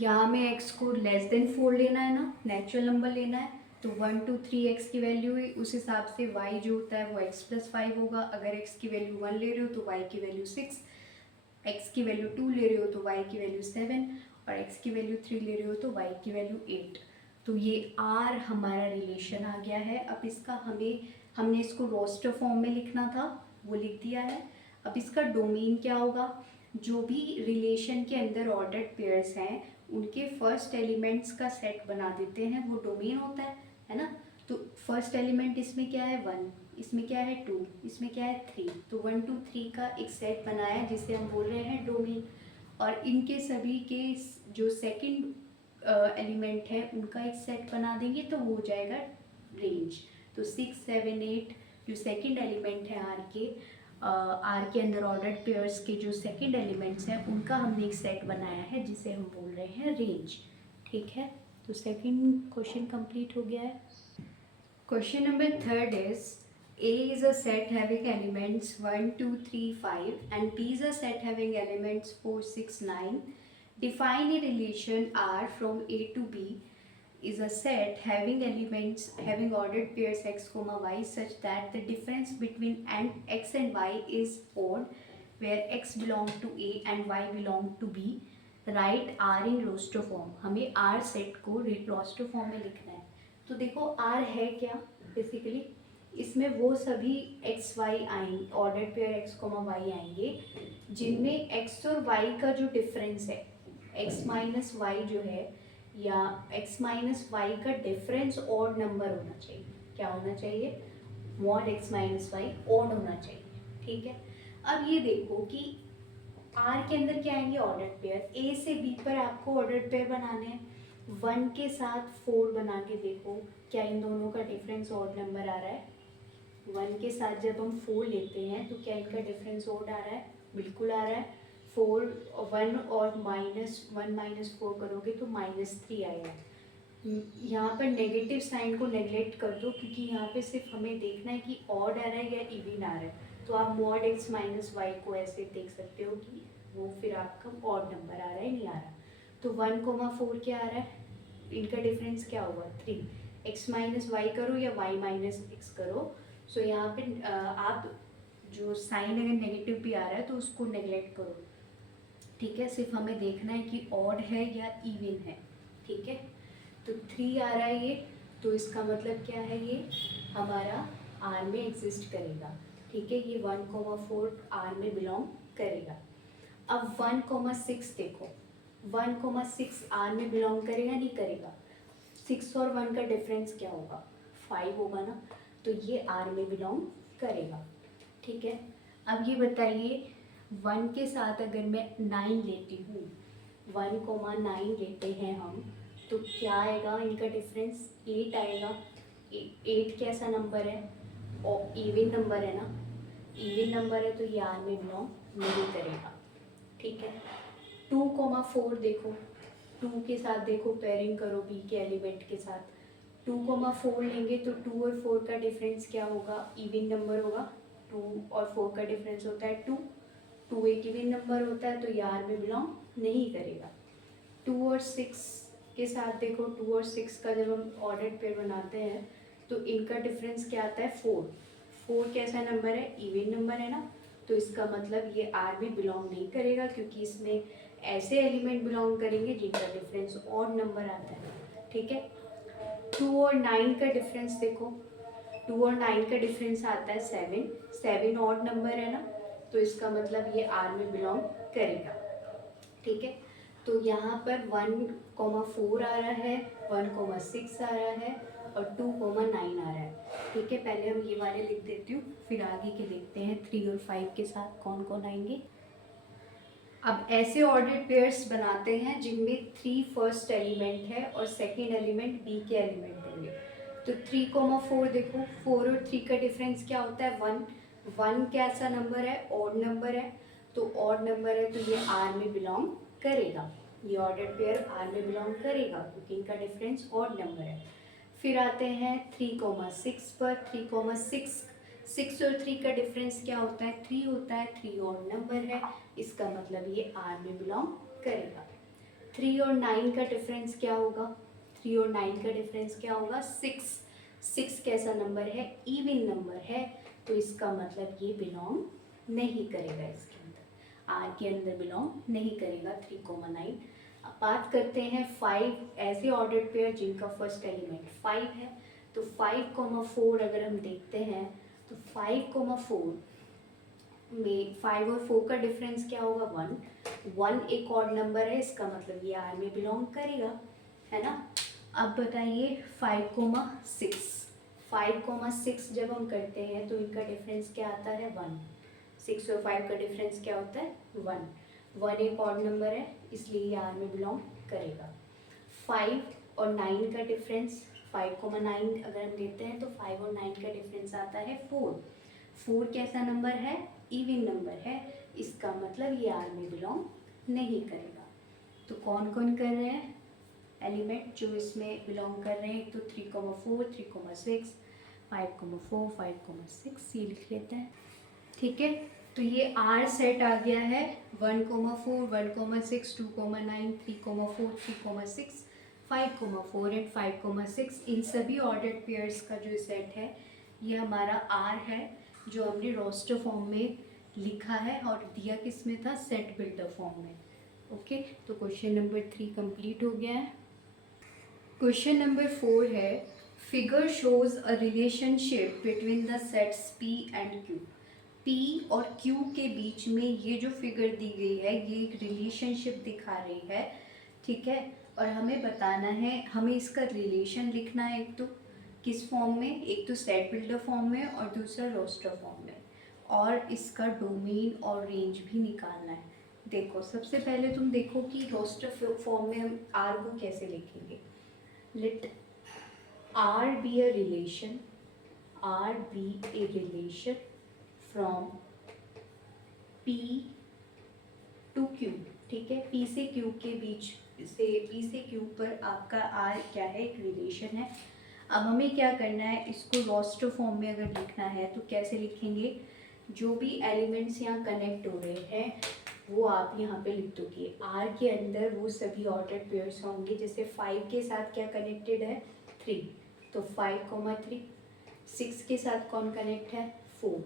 यहाँ में x को लेस देन 4 लेना है ना, नेचुरल नंबर लेना है, तो 1 2 3 x की वैल्यू है, उस हिसाब से y जो होता है वो x + 5 होगा. अगर x की वैल्यू 1 ले रहे हो तो y की वैल्यू 6, x की वैल्यू 2 ले रहे हो तो y की वैल्यू 7 और x की वैल्यू 3 ले रहे हो तो y की वैल्यू 8. तो ये R हमारा रिलेशन आ गया है. अब इसका हमने इसको रोस्टर फॉर्म में लिखना था, वो लिख दिया है. अब इसका डोमेन क्या होगा, जो भी रिलेशन के अंदर ऑर्डर्ड पेयर्स हैं उनके फर्स्ट एलिमेंट्स का सेट बना देते हैं, वो डोमेन होता है ना. तो फर्स्ट एलिमेंट इसमें क्या है, 1, इसमें क्या है 2, इसमें क्या है 3. तो 1 2 3 का एक सेट बनाया जिसे हम बोल रहे हैं डोमेन. और इनके सभी के जो सेकंड एलिमेंट है उनका एक सेट बना देंगे तो वो हो जाएगा रेंज. तो 6 7 8 जो सेकंड एलिमेंट है आर के अंदर ऑर्डर्ड पेयर्स के जो सेकंड एलिमेंट्स हैं उनका हमने एक सेट बनाया है जिसे हम बोल रहे हैं रेंज. ठीक है, तो सेकंड क्वेश्चन कंप्लीट हो गया है. Question number 3 is A is a set having elements 1 2 3 5 and B is a set having elements 4 6 9. Define a relation R from A to B is a set having elements having ordered pairs x comma y such that the difference between x and y is odd where x belong to A and y belong to B, right R in roster form। हमें R set को roster form में लिखना है। तो देखो R है क्या, basically इसमें वो सभी एक्स वाई आएंगे, order pair x comma y आएंगे जिनमें एक्स और वाई का जो डिफरेंस है, एक्स माइनस वाई जो है, या एक्स माइनस वाई का डिफरेंस ऑड नंबर होना चाहिए। क्या होना चाहिए? Mod x minus y odd होना चाहिए। ठीक है, अब ये देखो कि आर के अंदर क्या आएंगे? Order pair. ए से बी पर आपको ऑर्डर पेयर बनाने हैं। 1 के साथ 4 बना के देखो, क्या इन दोनों का डिफरेंस ऑड नंबर आ रहा है? 1 के साथ जब हम 4 लेते हैं तो क्या इनका डिफरेंस ऑड आ रहा है? बिल्कुल आ रहा है। 4 1 और -1 -4 करोगे तो -3 आएगा। यहाँ पर नेगेटिव साइन को नेगलेक्ट कर दो, क्योंकि यहाँ पे सिर्फ हमें देखना है कि ऑड आ रहा है या इवन आ रहा है। तो आप मॉड एक्स माइनस वाई को ऐसे देख सकते हो कि वो फिर आपका ऑड नंबर आ रहा है, नहीं आ रहा। तो 1,4 क्या आ रहा है? इनका डिफरेंस क्या होगा? 3। एक्स माइनस वाई करो या वाई माइनस एक्स करो। सो यहाँ पे आप जो साइन अगर नेगेटिव भी आ रहा है तो उसको नेगलेक्ट करो। ठीक है, सिर्फ हमें देखना है कि ऑड है या इवन है। ठीक है, तो 3 आ रहा है ये, तो इसका मतलब क्या है? ये हमारा आर में एग्जिस्ट करेगा। ठीक है, ये 1,4 आर में बिलोंग करेगा। अब 1,6 देखो, 1,6 आर में बिलोंग करेगा नहीं करेगा? 6 और 1 का डिफरेंस क्या होगा? 5 होगा ना, तो ये आर में बिलोंग करेगा। ठीक है, अब ये बताइए 1 के साथ अगर मैं 9 लेती हूँ, 1,9 लेते हैं हम, तो क्या आएगा इनका डिफरेंस? 8 आएगा। 8 कैसा नंबर है? और इवन नंबर है ना, इवन नंबर है तो ये आर में बिलोंग नहीं करेगा। ठीक है, 2,4 देखो, 2 के साथ देखो पेयरिंग करो बी के एलिमेंट के साथ। 2,4 लेंगे तो 2 और 4 का डिफरेंस क्या होगा? इवन नंबर होगा। 2 और 4 का डिफरेंस होता है 2। 2 एक इवन नंबर होता है, तो ये आर में बिलोंग नहीं करेगा। 2 और 6 के साथ देखो, 2 और 6 का जब हम ऑर्डर पेयर बनाते हैं तो इनका डिफरेंस क्या आता है? 4। 4 कैसा नंबर है? इवन नंबर है ना, तो इसका मतलब ये आर में बिलोंग नहीं करेगा, क्योंकि इसमें ऐसे एलिमेंट बिलोंग करेंगे जिनका डिफरेंस ऑड नंबर आता है। ठीक है, 2 और 9 का डिफरेंस देखो, 2 और 9 का डिफरेंस आता है 7। 7 ऑड नंबर है ना, तो इसका मतलब ये आर में बिलोंग करेगा। ठीक है, तो यहाँ पर 1,4 आ रहा है, 1,6 आ रहा है और 2,9 आ रहा है। ठीक है, पहले हम ये वाले लिख देती हूँ, फिर आगे के देखते हैं 3 और 5 के साथ कौन कौन आएंगे। अब ऐसे ऑर्डर्ड पेयर्स बनाते हैं जिनमें 3 फर्स्ट एलिमेंट है और सेकेंड एलिमेंट बी के एलिमेंट होंगे। तो 3,4 देखो, 4 और 3 का डिफरेंस क्या होता है? 1। 1 कैसा नंबर है? ऑड नंबर है, तो ऑड नंबर है तो ये आर में बिलोंग करेगा। ये ऑर्डर्ड पेयर आर में बिलोंग करेगा क्योंकि इनका डिफरेंस ऑड नंबर है। फिर आते हैं 3,6 पर। 3,6, 6 और 3 का डिफरेंस क्या होता है? 3 होता है। 3 ऑड नंबर है, इसका मतलब ये आर में बिलोंग करेगा। 3 और 9 का डिफरेंस क्या होगा? 3 और 9 का डिफरेंस क्या होगा? 6। 6 कैसा नंबर है? इवन नंबर है, तो इसका मतलब ये बिलोंग नहीं करेगा, इसके अंदर आर के अंदर बिलोंग नहीं करेगा 3,9। अब बात करते हैं 5, ऐसे ऑर्डर्ड पेयर जिनका फर्स्ट एलिमेंट 5 है। तो 5,4 अगर हम देखते हैं तो 5,4 में 5 और 4 का डिफरेंस क्या होगा? 1। 1 एक ऑड नंबर है, इसका मतलब ये आर में बिलोंग करेगा, है ना। अब बताइए 5,6। 5,6 जब हम करते हैं तो इनका डिफरेंस क्या आता है? 1। 6 और 5 का डिफरेंस क्या होता है? 1। 1 एक ऑड नंबर है, इसलिए ये आर में बिलोंग करेगा। 5 और 9 का डिफरेंस, 5,9 अगर हम लेते हैं तो 5 और 9 का डिफरेंस आता है 4। 4 कैसा नंबर है? इवन नंबर है, इसका मतलब ये आर में बिलोंग नहीं करेगा। तो कौन कौन कर रहे हैं एलिमेंट जो इसमें बिलोंग कर रहे हैं? तो 3,4, 3,6, 5,4, 5,6 ये लिख लेते हैं। ठीक है, तो ये आर सेट आ गया है 1,4, 1,6, 2,9, 3,4, 3,6, 5,4 एंड 5,6। इन सभी ऑर्डर्ड पेयर्स का जो सेट है ये हमारा आर है, जो हमने रोस्टर फॉर्म में लिखा है और दिया किस में था, सेट बिल्डर फॉर्म में। ओके, तो क्वेश्चन नंबर 3 कंप्लीट हो गया है। क्वेश्चन नंबर 4 है, figure shows a relationship between the sets P and Q. P और क्यू के बीच में ये जो फिगर दी गई है ये एक रिलेशनशिप दिखा रही है, ठीक है। और हमें बताना है, हमें इसका रिलेशन लिखना है, एक तो किस फॉर्म में, एक तो सेट बिल्डर फॉर्म में और दूसरा रोस्टर फॉर्म में, और इसका डोमेन और रेंज भी निकालना है। देखो सबसे पहले तुम देखो कि रोस्टर फॉर्म में हम आर को कैसे लिखेंगे। Let R be a relation, R be a relation from P to Q, ठीक है। पी से क्यू के बीच से, पी से क्यू पर आपका आर क्या है, एक रिलेशन है। अब हमें क्या करना है, इसको रोस्टर फॉर्म में अगर लिखना है तो कैसे लिखेंगे, जो भी एलिमेंट्स यहाँ कनेक्ट हो रहे हैं वो आप यहाँ पे लिख दोगे। आर के अंदर वो सभी ऑर्डर्ड पेयर्स होंगे, जैसे 5 के साथ क्या कनेक्टेड है, 3, तो 5,3। 6 के साथ कौन कनेक्ट है, 4,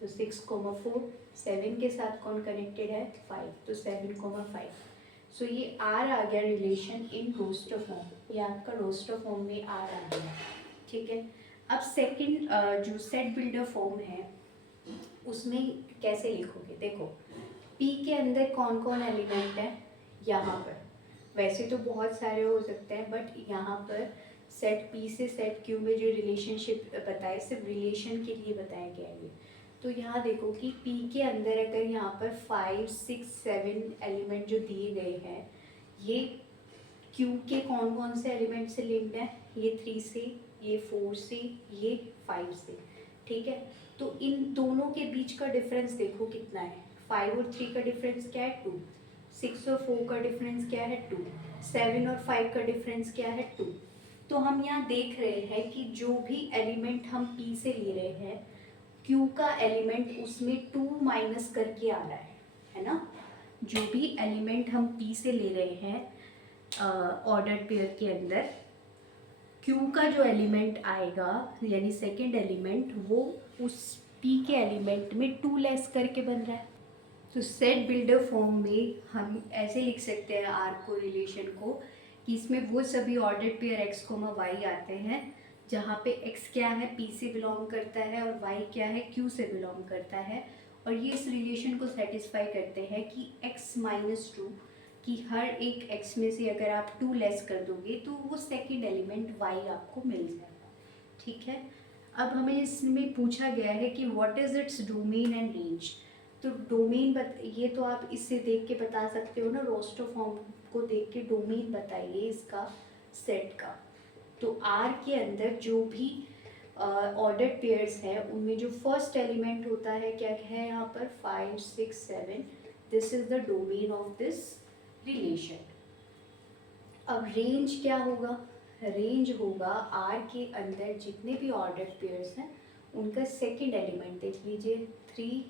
तो 6,4। 7 के साथ कौन कनेक्टेड है, 5, तो 7,5। सो ये आर आ गया रिलेशन इन रोस्टर फॉर्म, ये आपका रोस्टर फॉर्म में आर आ गया, ठीक है। अब सेकंड जो सेट बिल्डर फॉर्म है उसमें कैसे लिखोगे, देखो पी के अंदर कौन कौन एलिमेंट है, यहाँ पर वैसे तो बहुत सारे हो सकते हैं बट यहाँ पर सेट पी से सेट क्यू में जो रिलेशनशिप बताए सिर्फ रिलेशन के लिए बताया गया है। तो यहाँ देखो कि पी के अंदर अगर यहाँ पर 5, 6, 7 एलिमेंट जो दिए गए हैं, ये क्यू के कौन कौन से एलिमेंट से लिंक्ड है, ये 3 से, ये 4 से, ये 5 से, ठीक है। तो इन दोनों के बीच का डिफरेंस देखो कितना है, 5 और 3 का डिफरेंस क्या है, 2। 6 और 4 का डिफरेंस क्या है, 2। 7 और 5 का डिफरेंस क्या है, 2। तो हम यहाँ देख रहे हैं कि जो भी एलिमेंट हम पी से ले रहे हैं, क्यू का एलिमेंट उसमें 2 माइनस करके आ रहा है ना। जो भी एलिमेंट हम पी से ले रहे हैं ऑर्डर्ड पेयर के अंदर, क्यू का जो एलिमेंट आएगा यानी सेकंड एलिमेंट, वो उस पी के एलिमेंट में 2 लेस करके बन रहा है। तो सेट बिल्डर फॉर्म में हम ऐसे लिख सकते हैं आर को, रिलेशन को, कि इसमें वो सभी ordered pair x comma y आते हैं जहाँ पे एक्स क्या है, पी से बिलोंग करता है और वाई क्या है, क्यू से बिलोंग करता है। और ये इस रिलेशन को सेटिस्फाई करते हैं कि x माइनस 2 कि हर एक x में से अगर आप 2 लेस कर दोगे तो वो सेकंड एलिमेंट y आपको मिल जाएगा, ठीक है। अब हमें इसमें पूछा गया है कि what is its domain and range. तो डोमेन ये तो आप इससे देख के बता सकते हो ना, रोस्टर फॉर्म को देख के डोमेन बताइए इसका सेट का। तो आर के अंदर जो भी ऑर्डर्ड पेयर्स हैं उनमें जो फर्स्ट एलिमेंट होता है क्या है यहाँ पर, 5, 6, 7, this is the domain of this relation. अब रेंज क्या होगा, रेंज होगा आर के अंदर जितने भी ऑर्डर्ड पेयर्स हैं उनका सेकंड एलिमेंट देख लीजिए, 3,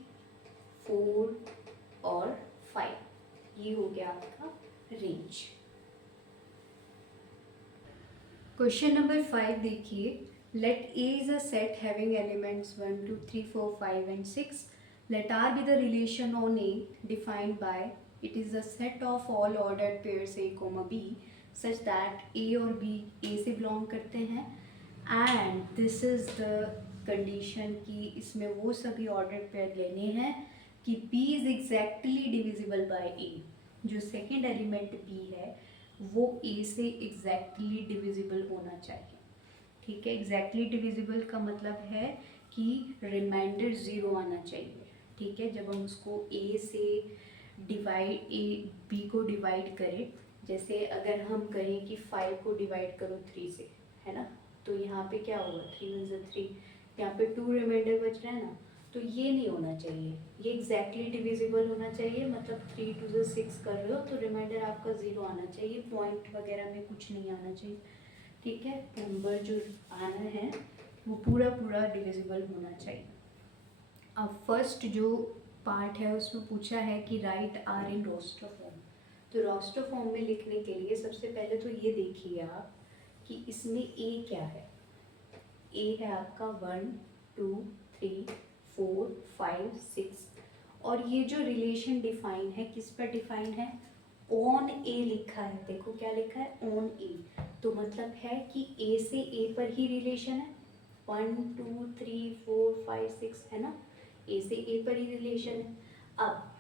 4 और 5, ये हो गया आपका रेंज। क्वेश्चन नंबर 5 देखिए, let A is a set having elements 1, 2, 3, 4, 5 and 6. Let R be the relation on A defined by it is a set of all ordered pairs A, B such that A और B A से belong करते हैं and this is the condition कि इसमें वो सभी ordered pair लेने हैं कि B is exactly divisible by A, जो second element B है वो A से एग्जैक्टली डिविजिबल होना चाहिए, ठीक है। एग्जैक्टली डिविजिबल का मतलब है कि रिमाइंडर 0 आना चाहिए, ठीक है। जब हम उसको A से डिवाइड, ए बी को डिवाइड करें, जैसे अगर हम कहें कि 5 को डिवाइड करो 3 से, है ना, तो यहाँ पे क्या होगा, 3 1 3, यहाँ पे 2 रिमाइंडर बच रहा है ना, तो ये नहीं होना चाहिए, ये एग्जैक्टली डिविजिबल होना चाहिए। मतलब 3 2 6 कर रहे हो तो रिमाइंडर आपका 0 आना चाहिए, पॉइंट वगैरह में कुछ नहीं आना चाहिए, ठीक है। नंबर जो आना है वो पूरा पूरा डिविजिबल होना चाहिए। अब फर्स्ट जो पार्ट है उसमें पूछा है कि write R in roster form. तो रोस्टर फॉर्म में लिखने के लिए सबसे पहले तो ये देखिए आप कि इसमें ए क्या है, ए है आपका 1 2 3 4 5 6 और ये जो रिलेशन डिफाइन है किस पर डिफाइन है, ऑन ए लिखा है, देखो क्या लिखा है, ऑन ए, तो मतलब है कि ए से ए पर ही रिलेशन है, 1 2 3 4 5 6 है ना, ए से ए पर ही रिलेशन है। अब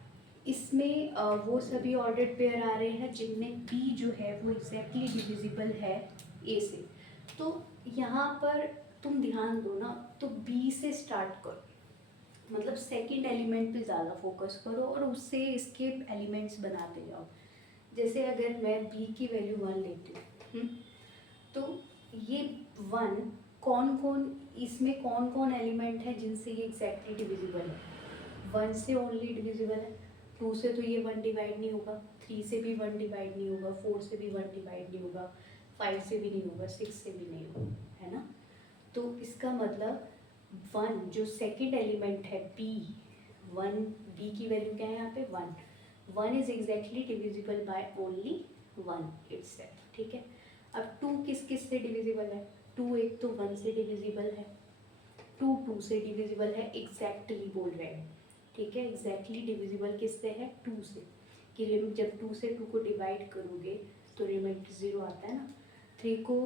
इसमें वो सभी ऑर्डर्ड पेयर आ रहे हैं जिनमें बी जो है वो एग्जैक्टली डिविजिबल है ए से। तो यहाँ पर तुम ध्यान दो ना, तो बी से स्टार्ट करो, मतलब सेकंड एलिमेंट पे ज़्यादा फोकस करो और उससे इसके एलिमेंट्स बनाते जाओ। जैसे अगर मैं b की वैल्यू 1 लेती हूँ, तो ये 1 कौन कौन, इसमें कौन कौन एलिमेंट है जिनसे ये एग्जैक्टली डिविजिबल है, 1 से ओनली डिविजिबल है, 2 से तो ये 1 डिवाइड नहीं होगा, 3 से भी 1 डिवाइड नहीं होगा, 4 से भी 1 डिवाइड नहीं होगा, 5 से भी नहीं होगा, 6 से भी नहीं होगा, है ना। तो इसका मतलब 1 जो सेकंड एलिमेंट है b, 1 b की वैल्यू क्या है यहाँ पे 1 is exactly divisible by only 1 itself, ठीक है। अब 2 किस किस से डिविजिबल है, 2 एक तो 1 से डिविजिबल है, 2 से डिविजिबल है, एग्जैक्टली बोल रहे हैं, ठीक है। एग्जैक्टली डिविजिबल किससे है, 2 से, कि जब 2 से 2 को डिवाइड करोगे तो रिमाइंडर 0 आता है ना, 3 को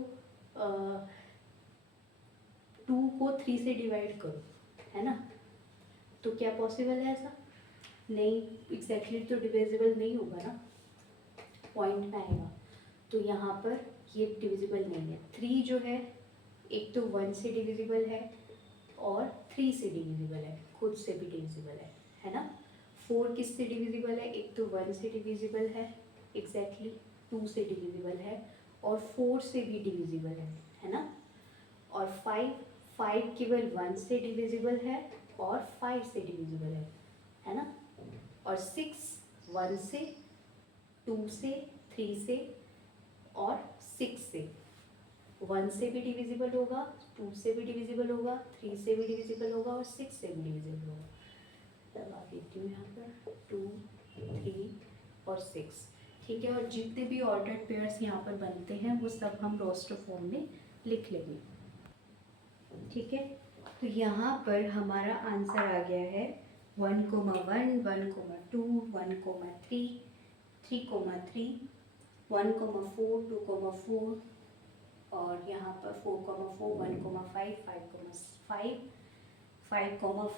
2 को 3 से डिवाइड करो, है ना, तो क्या पॉसिबल है ऐसा, नहीं, एग्जैक्टली तो डिविजिबल नहीं होगा ना, पॉइंट में आएगा। तो यहाँ पर ये डिविजिबल नहीं है। 3 जो है एक तो 1 से डिविजिबल है और 3 से डिविजिबल है, खुद से भी डिविजिबल है ना। 4 किस से डिविजिबल है, एक तो 1 से डिविजिबल है एग्जैक्टली, 2 से डिविजिबल है और 4 से भी डिविजिबल है ना। और 5 केवल 1 से डिविजिबल है और 5 से डिविजिबल है ना। और 6 1 से, 2 से, 3 से और 6 से, 1 से भी डिविजिबल होगा, 2 से भी डिविजिबल होगा, 3 से भी डिविजिबल होगा और 6 से भी डिविजिबल होगा। लगा देती हूँ यहाँ पर 2 3 और 6, ठीक है। और जितने भी ऑर्डर्ड पेयर्स यहाँ पर बनते हैं वो सब हम रोस्टर फॉर्म में लिख लेंगे, ठीक है। तो यहाँ पर हमारा आंसर आ गया है 1, 1, 1, 2, 1, 3, 3, 3, 1, 4, 2, 4 और यहाँ पर 4, 4, 1, 5, 5, 5,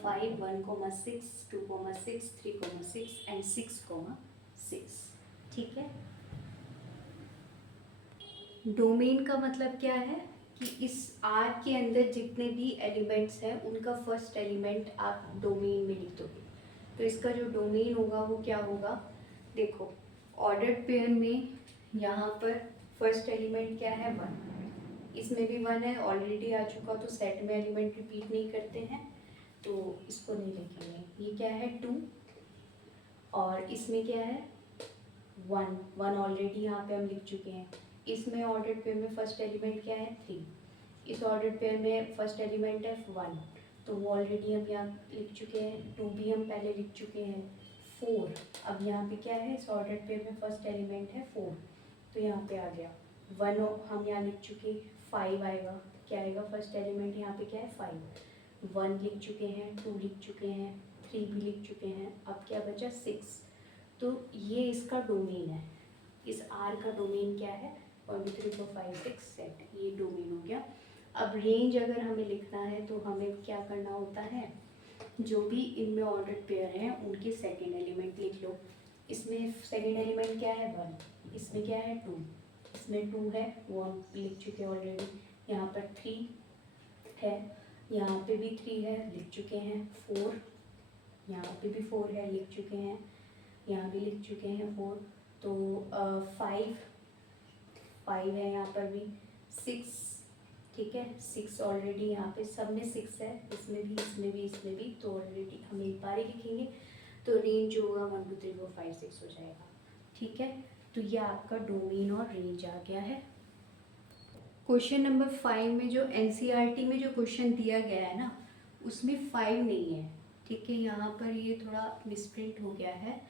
5, 1, 6, 2, 6, 3, 6 एंड 6, 6, ठीक है। डोमेन का मतलब क्या है कि इस R के अंदर जितने भी एलिमेंट्स हैं उनका फर्स्ट एलिमेंट आप डोमेन में लिख दोगे। तो इसका जो डोमेन होगा वो क्या होगा, देखो ऑर्डर्ड पेयर में यहाँ पर फर्स्ट एलिमेंट क्या है 1, इसमें भी 1 है, ऑलरेडी आ चुका, तो सेट में एलिमेंट रिपीट नहीं करते हैं तो इसको नहीं लिखेंगे। ये क्या है 2 और इसमें क्या है 1 ऑलरेडी यहाँ पे हम लिख चुके हैं। इसमें ऑर्डर्ड पेयर में फर्स्ट एलिमेंट क्या है 3, इस ऑर्डर्ड पेयर में फर्स्ट एलिमेंट है 1, तो वो ऑलरेडी हम यहाँ लिख चुके हैं। 2 भी हम पहले लिख चुके हैं। 4, अब यहाँ पे क्या है, इस ऑर्डर्ड पेयर में फर्स्ट एलिमेंट है 4, तो यहाँ पे आ गया 1 हम यहाँ लिख चुके। 5 आएगा, क्या आएगा, फर्स्ट एलिमेंट यहाँ पे क्या है 5, 1 लिख चुके हैं, 2 लिख चुके हैं, 3 भी लिख चुके हैं, अब क्या बचा 6। तो ये इसका डोमेन है, इस R का डोमेन क्या है 1 2 3 4 5 6 सेट, ये डोमेन हो गया। अब रेंज अगर हमें लिखना है तो हमें क्या करना होता है, जो भी इनमें ऑर्डर्ड पेयर हैं उनके सेकंड एलिमेंट लिख लो। इसमें सेकंड एलिमेंट क्या है 1, इसमें क्या है 2, इसमें 2 है वो हम लिख चुके हैं ऑलरेडी। यहाँ पर 3 है, यहाँ पे भी 3 है लिख चुके हैं। 4, यहाँ पे भी 4 है लिख चुके हैं, यहाँ भी लिख चुके हैं 4। तो 5 है यहाँ पर भी। 6, ठीक है, 6 ऑलरेडी यहाँ पे सब में 6 है, इसमें भी इसमें भी इसमें भी, तो ऑलरेडी हम एक बार ही लिखेंगे, तो रेंज जो होगा 1 2 3 4 5 6 हो जाएगा, ठीक है। तो ये आपका डोमेन और रेंज आ गया है। क्वेश्चन नंबर 5 में जो NCERT में जो क्वेश्चन दिया गया है ना उसमें 5 नहीं है, ठीक है। यहाँ पर ये थोड़ा मिसप्रिंट हो गया है,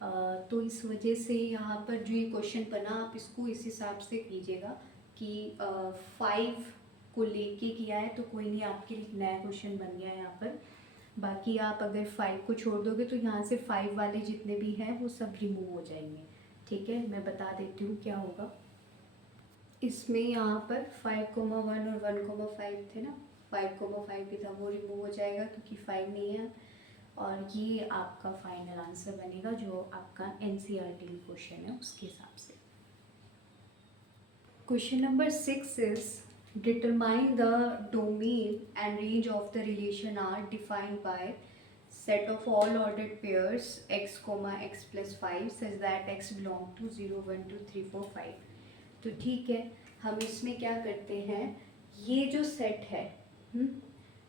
तो इस वजह से यहाँ पर जो ये क्वेश्चन बना आप इसको इस हिसाब से कीजिएगा कि 5 को लेके किया है, तो कोई नहीं, आपके लिए नया क्वेश्चन बन गया है यहाँ पर। बाकी आप अगर 5 को छोड़ दोगे तो यहाँ से 5 वाले जितने भी हैं वो सब रिमूव हो जाएंगे। ठीक है, मैं बता देती हूँ क्या होगा। इसमें यहाँ पर 5,1 और 1,5 थे ना, 5,5 भी था, वो रिमूव हो जाएगा क्योंकि 5 नहीं है। और ये आपका फाइनल आंसर बनेगा जो आपका NCERT में क्वेश्चन है उसके हिसाब से। Question number 6 is determine the domain and range of the relation R defined by set of all ordered pairs x, x plus 5 such that x belong to 0, 1, 2, 3, 4, 5। तो ठीक है, हम इसमें क्या करते हैं, ये जो सेट है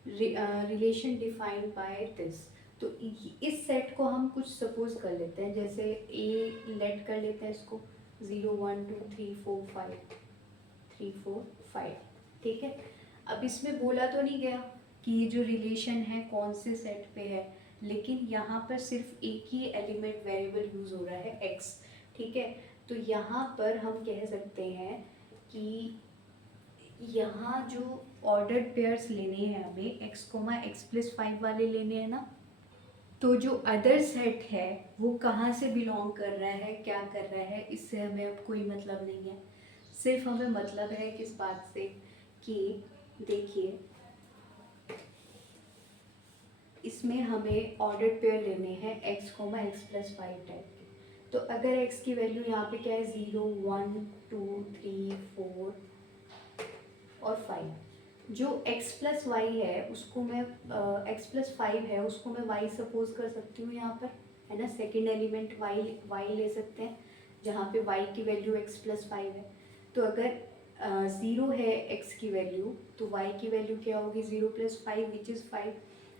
रिलेशन डिफाइंड बाय दिस, तो इस सेट को हम कुछ सपोज कर लेते हैं, जैसे ए लेट कर लेते हैं इसको 0, 1, 2, 3, 4, 5, 3, 4, 5। ठीक है, अब इसमें बोला तो नहीं गया कि ये जो रिलेशन है कौन से सेट पे है, लेकिन यहाँ पर सिर्फ एक ही एलिमेंट वेरिएबल यूज़ हो रहा है x। ठीक है, तो यहाँ पर हम कह सकते हैं कि यहाँ जो ऑर्डर्ड पेयर्स लेने हैं हमें x, x प्लस 5 वाले लेने हैं ना, तो जो अदर सेट है वो कहाँ से बिलोंग कर रहा है, क्या कर रहा है, इससे हमें अब कोई मतलब नहीं है। सिर्फ हमें मतलब है किस बात से कि देखिए इसमें हमें ऑर्डर्ड पेयर लेने हैं x, x प्लस 5 टाइप के। तो अगर x की वैल्यू यहाँ पे क्या है 0, 1, 2, 3, 4 और 5, जो x प्लस वाई है उसको मैं x प्लस 5 है उसको मैं y सपोज कर सकती हूँ यहाँ पर, है ना। सेकेंड एलिमेंट y ले सकते हैं जहाँ पे y की वैल्यू x प्लस 5 है। तो अगर 0 है x की वैल्यू तो y की वैल्यू क्या होगी 0 प्लस 5 विच इज़ 5।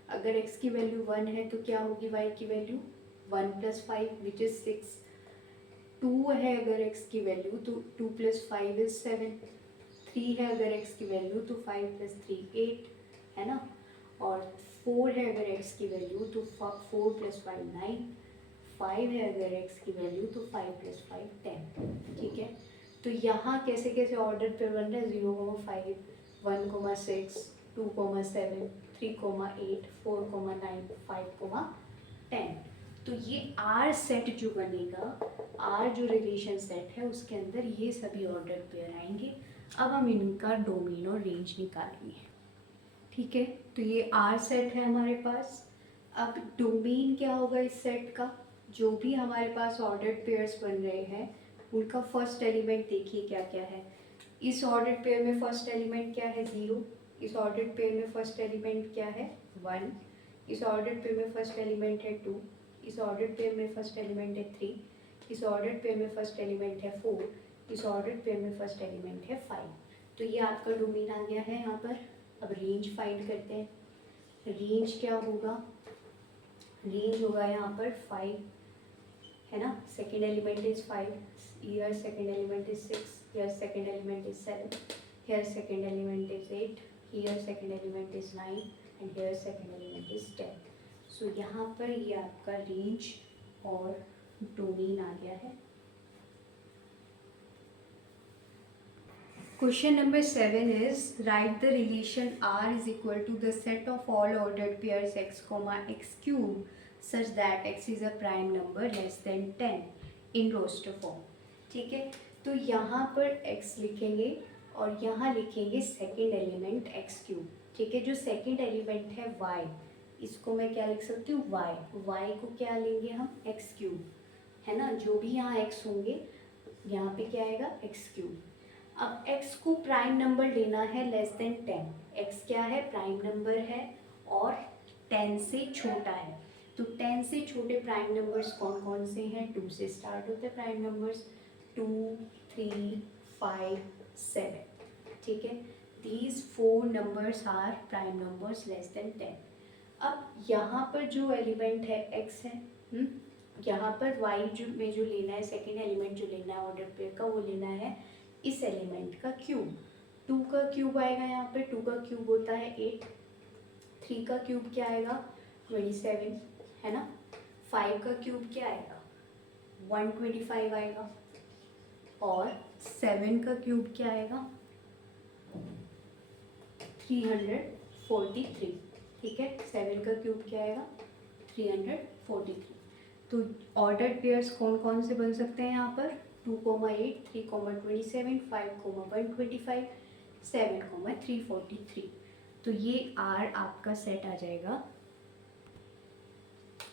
अगर x की वैल्यू 1 है तो क्या होगी y की वैल्यू 1 प्लस 5 विच इज़ 6। 2 है अगर x की वैल्यू तो 2 प्लस 5 इज़ 7। 3 है अगर x की वैल्यू तो 5 प्लस 3 8, है ना। और 4 है अगर x की वैल्यू तो 4 प्लस 5 9। 5 है अगर x की वैल्यू तो 5 प्लस 5 10। ठीक है, तो यहाँ कैसे कैसे ऑर्डर पे बन रहा है 0,5, 1,6, 2,7, 3,8, 4,9, 5,10। तो ये R सेट जो बनेगा, R जो रिलेशन सेट है उसके अंदर ये सभी ऑर्डर पेयर आएंगे। अब हम इनका डोमेन और रेंज निकालेंगे। ठीक है, तो ये R सेट है हमारे पास। अब डोमेन क्या होगा इस सेट का, जो भी हमारे पास ऑर्डर्ड पेयर्स बन रहे हैं उनका फर्स्ट एलिमेंट देखिए क्या क्या है। इस ऑर्डर्ड पेयर में फर्स्ट एलिमेंट क्या है 0, इस ऑर्डर्ड पेयर में फर्स्ट एलिमेंट क्या है 1, इस ऑर्डर्ड पेयर में फर्स्ट एलिमेंट है 2, इस ऑर्डर्ड पेयर में फर्स्ट एलिमेंट है 3, इस ऑर्डर्ड पेयर में फर्स्ट एलिमेंट है 4, इस ऑर्डर्ड पेयर में फर्स्ट एलिमेंट है 5। तो ये आपका डोमेन आ गया है यहाँ पर। अब रेंज फाइंड करते हैं। रेंज क्या होगा, रेंज होगा यहाँ पर 5, है ना। Second element is 5, here second element is 6, here second element is 7, here second element is 8, here second element is 9 and here second element is 10। सो यहाँ पर ये आपका रेंज और डोमेन आ गया है। Question number 7 is write the relation R is equal to the set of all ordered pairs x, x cube such that x is a prime number less than 10 in roster form। ठीक है, तो यहाँ पर x लिखेंगे और यहाँ लिखेंगे second element x cube. ठीक है, जो सेकेंड एलिमेंट है y, इसको मैं क्या लिख सकती हूँ y को क्या लेंगे हम x क्यूब, है ना। जो भी यहाँ x होंगे यहाँ पे क्या आएगा x क्यूब। अब x को प्राइम नंबर लेना है लेस देन 10। x क्या है प्राइम नंबर है और 10 से छोटा है। तो 10 से छोटे प्राइम नंबर्स कौन कौन से हैं, 2 से स्टार्ट होते हैं प्राइम नंबर्स, 2, 3, 5, 7। ठीक है, these 4 numbers are prime numbers less than 10। अब यहाँ पर जो एलिमेंट है x है, यहाँ पर y में जो लेना है, सेकेंड एलिमेंट जो लेना है ऑर्डर पेयर का, वो लेना है इस एलिमेंट का क्यूब। 2 का क्यूब आएगा यहाँ पे, 2 का क्यूब होता है 8, 3 का क्यूब क्या आएगा 27, है ना। 5 का क्यूब क्या आएगा 125 आएगा और 7 का क्यूब क्या आएगा 343। ठीक है, 7 का क्यूब क्या आएगा 343। तो ऑर्डर्ड पेयर्स कौन कौन से बन सकते हैं यहाँ पर 2,8, 3,27, 5,125, 7,343। तो ये आर आपका सेट आ जाएगा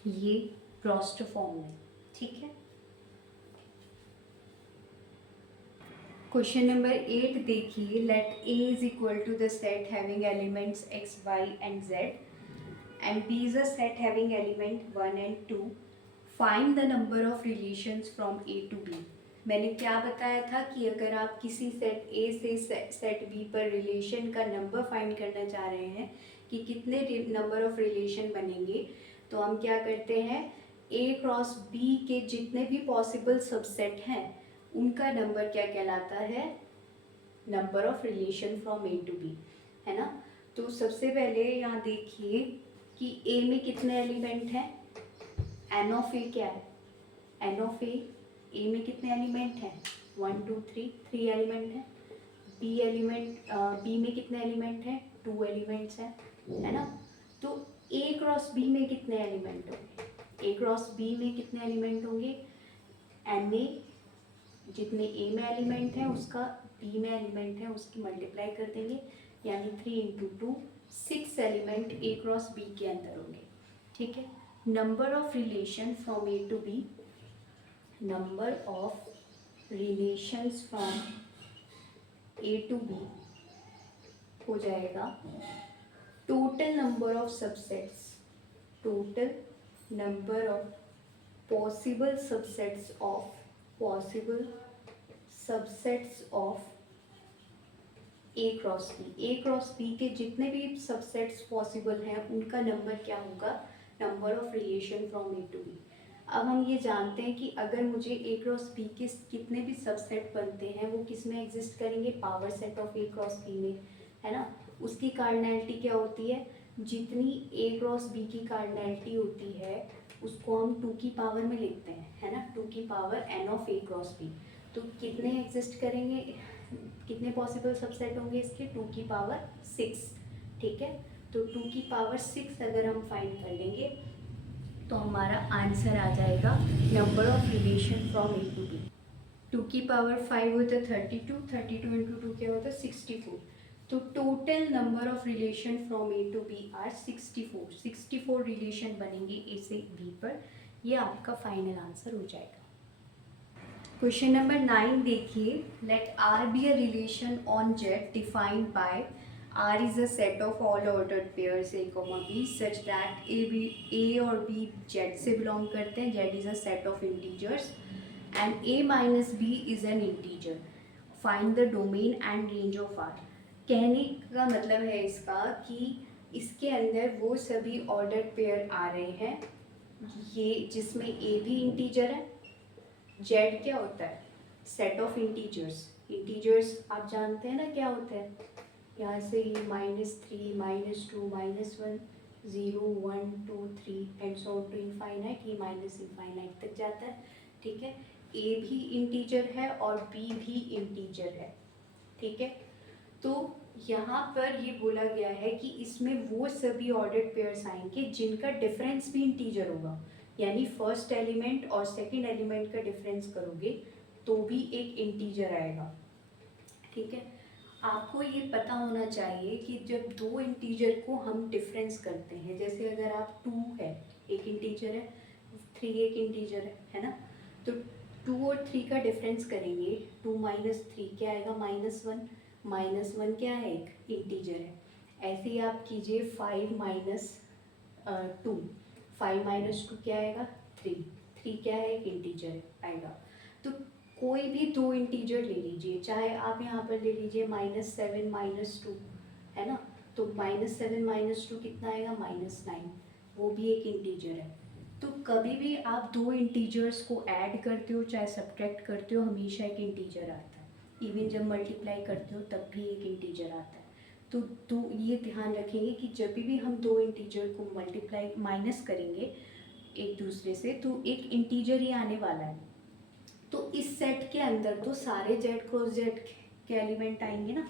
ये रोस्टर फॉर्म में। ठीक है, क्वेश्चन नंबर 8 देखिए, let A is equal to the set having elements x, y and z and b is a set having element 1 and 2, find the number of relations from a to b। मैंने क्या बताया था कि अगर आप किसी set a से set b पर रिलेशन का नंबर फाइंड करना चाह रहे हैं कि कितने नंबर ऑफ रिलेशन बनेंगे, तो हम क्या करते हैं a क्रॉस b के जितने भी पॉसिबल सबसेट हैं उनका नंबर क्या कहलाता है number of relation from A to B, है ना। तो सबसे पहले यहाँ देखिए कि ए में कितने एलिमेंट हैं, एन ऑफ ए क्या है, एन ऑफ ए में कितने एलिमेंट हैं 1 2 3, 3 एलिमेंट हैं। बी में कितने एलिमेंट हैं 2 एलिमेंट्स हैं, है ना। तो ए क्रॉस बी में कितने एलिमेंट होंगे, ए क्रॉस बी में कितने एलिमेंट होंगे, एन में जितने ए में एलिमेंट है उसका बी में एलिमेंट है उसकी मल्टीप्लाई कर देंगे, यानी 3 into 2 6 element A cross B के अंदर होंगे। ठीक है, number of relation from A to B, number of relations from A to B हो जाएगा total number of subsets, total number of possible subsets of A cross B. A cross B के जितने भी सबसेट्स पॉसिबल हैं उनका number क्या होगा number of relation from A to B. अब हम ये जानते हैं कि अगर मुझे ए क्रॉस बी के कितने भी सबसेट बनते हैं वो किस में एग्जिस्ट करेंगे, power set of A cross B में, है ना। उसकी कार्डिनैलिटी क्या होती है, जितनी ए क्रॉस बी की कार्डिनैलिटी होती है उसको हम 2 की पावर में लिखते हैं, है ना, 2 की power n of A cross B. तो कितने एग्जिस्ट करेंगे, कितने पॉसिबल सबसेट होंगे इसके 2 की पावर 6। ठीक है, तो 2 की पावर 6 अगर हम फाइंड कर लेंगे तो हमारा आंसर आ जाएगा number of relation from A to B. 2 की पावर 5 होता है 32, 32 इंटू 2 क्या होता है 64। तो total number of relation from A to B are 64, 64 relation बनेंगे ए से बी पर। ये आपका फाइनल आंसर हो जाएगा। क्वेश्चन नंबर 9 देखिए, let R be a relation on Z defined by R is a set of all ordered pairs A, B such that A और B Z से belong करते हैं, Z is a set of integers and A minus B is an integer. Find the domain and range of R. कहने का मतलब है इसका कि इसके अंदर वो सभी ordered pair आ रहे हैं ये जिसमें A भी integer है, Z क्या होता है set of integers. Integers आप जानते हैं ना क्या होते हैं, यहाँ से ये -3, -2, -1, 0, 1, 2, 3 एंड सो टू इनफाइनाइट, ये माइनस इनफाइनाइट तक जाता है। ठीक है, ए भी इंटीजर है और बी भी इंटीजर है। ठीक है, तो यहाँ पर ये बोला गया है कि इसमें वो सभी ऑर्डर्ड पेयर्स आएंगे जिनका डिफरेंस भी इंटीजर होगा, यानी फर्स्ट एलिमेंट और सेकंड एलिमेंट का डिफरेंस करोगे तो भी एक इंटीजर आएगा। ठीक है, आपको ये पता होना चाहिए कि जब दो इंटीजर को हम डिफरेंस करते हैं, जैसे अगर आप 2 है एक इंटीजर है, 3 एक इंटीजर है ना, तो 2 और 3 का डिफरेंस करेंगे, 2 माइनस 3 क्या आएगा -1, -1 क्या है एक इंटीजर है। ऐसे ही आप कीजिए 5 माइनस 2, 5 माइनस 2 क्या आएगा 3, 3 क्या है एक इंटीजर आएगा। तो कोई भी दो इंटीजर ले लीजिए, चाहे आप यहाँ पर ले लीजिए -7 -2, है ना, तो -7 -2 कितना आएगा -9, वो भी एक इंटीजर है। तो कभी भी आप दो इंटीजर्स को ऐड करते हो चाहे सब्ट्रैक्ट करते हो हमेशा एक इंटीजर आता है, इवन जब मल्टीप्लाई करते हो तब भी एक इंटीजर आता है। तो ये ध्यान रखेंगे कि जब भी हम दो इंटीजर को मल्टीप्लाई माइनस करेंगे एक दूसरे से तो एक इंटीजर ही आने वाला है। तो इस सेट के अंदर तो सारे जेड क्रॉस जेड के एलिमेंट आएंगे ना।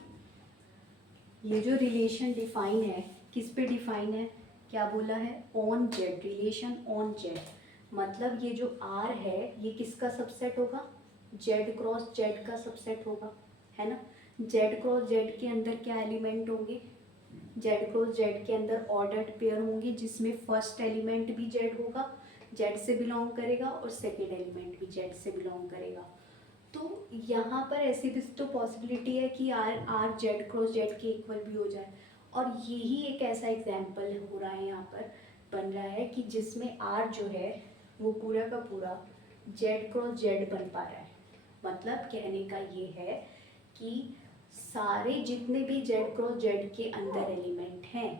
ये जो रिलेशन डिफाइन है किस पे डिफाइन है, क्या बोला है, on Z, relation on Z, मतलब ये जो आर है ये किसका सबसेट होगा, जेड क्रॉस जेड का सबसेट होगा, है ना। जेड क्रॉस जेड के अंदर क्या एलिमेंट होंगे, जेड क्रॉस जेड के अंदर ऑर्डर्ड पेयर होंगे जिसमें फर्स्ट एलिमेंट भी जेड होगा, जेड से बिलोंग करेगा, और सेकेंड एलिमेंट भी जेड से बिलोंग करेगा। तो यहाँ पर ऐसी भी तो पॉसिबिलिटी है कि R R Z cross Z के इक्वल भी हो जाए, और यही एक ऐसा एग्जाम्पल हो रहा है यहाँ पर, बन रहा है कि जिसमें आर जो है वो पूरा का पूरा जेड क्रॉस जेड बन पा रहा है। मतलब कहने का ये है कि सारे जितने भी जेड क्रॉस जेड के अंदर एलिमेंट हैं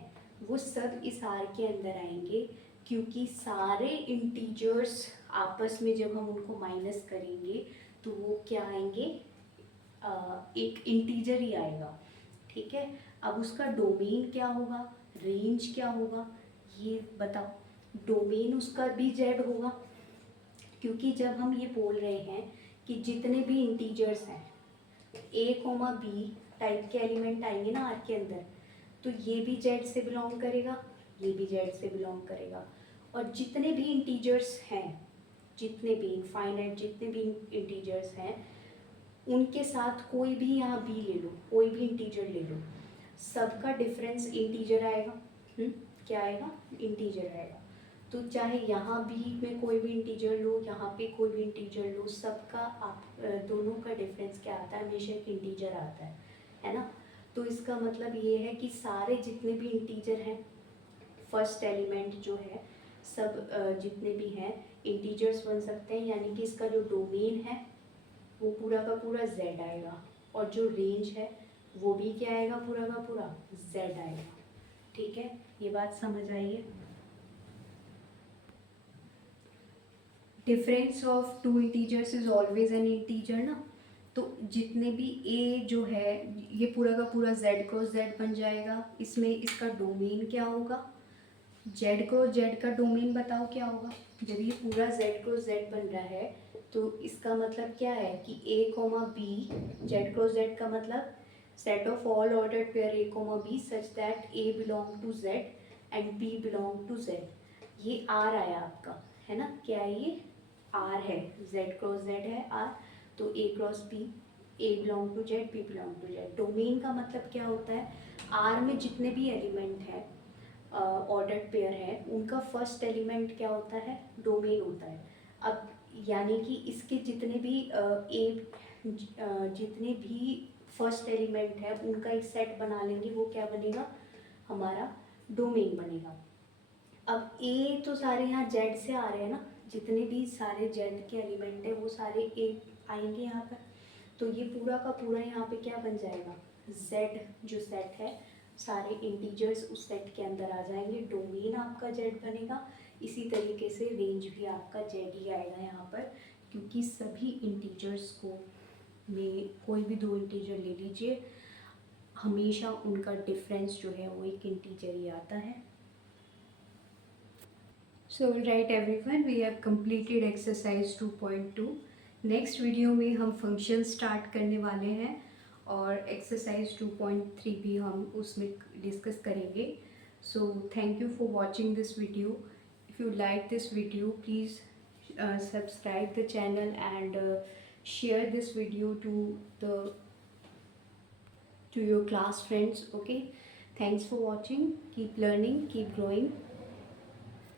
वो सब इस आर के अंदर आएंगे, क्योंकि सारे इंटीजर्स आपस में जब हम उनको माइनस करेंगे तो वो क्या आएंगे, एक इंटीजर ही आएगा, ठीक है। अब उसका डोमेन क्या होगा, रेंज क्या होगा, ये बताओ। डोमेन उसका भी जेड होगा, क्योंकि जब हम ये बोल रहे हैं कि जितने भी इंटीजर्स हैं ए कोमा बी टाइप के एलिमेंट आएंगे ना आर के अंदर, तो ये भी जेड से बिलोंग करेगा, ये भी जेड से बिलोंग करेगा, और जितने भी इंटीजर्स हैं, जितने भी इनफाइनाइट जितने भी इंटीजर्स हैं उनके साथ कोई भी यहाँ बी ले लो, कोई भी इंटीजर ले लो, सबका डिफरेंस इंटीजर आएगा। क्या आएगा, इंटीजर आएगा। तो चाहे यहाँ बी में कोई भी इंटीजर लो, यहाँ पे कोई भी इंटीजर लो, सबका आप दोनों का डिफरेंस क्या आता है, हमेशा एक इंटीजर आता है ना। तो इसका मतलब ये है कि सारे जितने भी इंटीजर हैं, फर्स्ट एलिमेंट जो है सब जितने भी हैं इंटीजर्स बन सकते हैं, यानी कि इसका जो डोमेन है वो पूरा का पूरा z आएगा, और जो रेंज है वो भी क्या आएगा, पूरा का पूरा z आएगा, ठीक है। ये बात समझ आई है। Difference of two integers is always an integer ना, तो जितने भी a जो है ये पूरा का पूरा z क्रॉस z बन जाएगा, इसमें इसका डोमेन क्या होगा, z क्रॉस z का डोमेन बताओ क्या होगा। जब ये पूरा z क्रॉस z बन रहा है तो इसका मतलब क्या है कि a comma b, z cross z का मतलब set of all ordered pair a comma b such that a belong to z and b belong to z। ये r आया आपका, है ना, क्या है ये r है, z क्रॉस z है r, तो a cross b, a belong to z, b belong to z। Domain का मतलब क्या होता है, r में जितने भी एलिमेंट हैं ऑर्डर्ड पेयर है उनका फर्स्ट एलिमेंट क्या होता है, डोमेन होता है। अब यानी कि इसके जितने भी जितने भी फर्स्ट एलिमेंट है उनका एक सेट बना लेंगे, वो क्या बनेगा, हमारा डोमेन बनेगा। अब ए तो सारे यहाँ जेड से आ रहे हैं ना, जितने भी सारे जेड के एलिमेंट हैं वो सारे ए आएंगे यहाँ पर, तो ये पूरा का पूरा यहाँ पे क्या बन जाएगा, जेड जो सेट है सारे इंटीजर्स उस सेट के अंदर आ जाएंगे, डोमेन आपका जेड बनेगा। इसी तरीके से रेंज भी आपका जेड ही आएगा यहाँ पर, क्योंकि सभी इंटीजर्स को में कोई भी दो इंटीजर ले लीजिए, हमेशा उनका डिफरेंस जो है वो एक इंटीजर ही आता है। So right everyone, we have completed exercise 2.2। Next video में हम फंक्शन स्टार्ट करने वाले हैं और एक्सरसाइज 2.3 भी हम उसमें डिस्कस करेंगे। So thank you for watching this video. If you like this video please subscribe the channel and share this video to your class friends. Okay, thanks for watching. Keep learning, keep growing.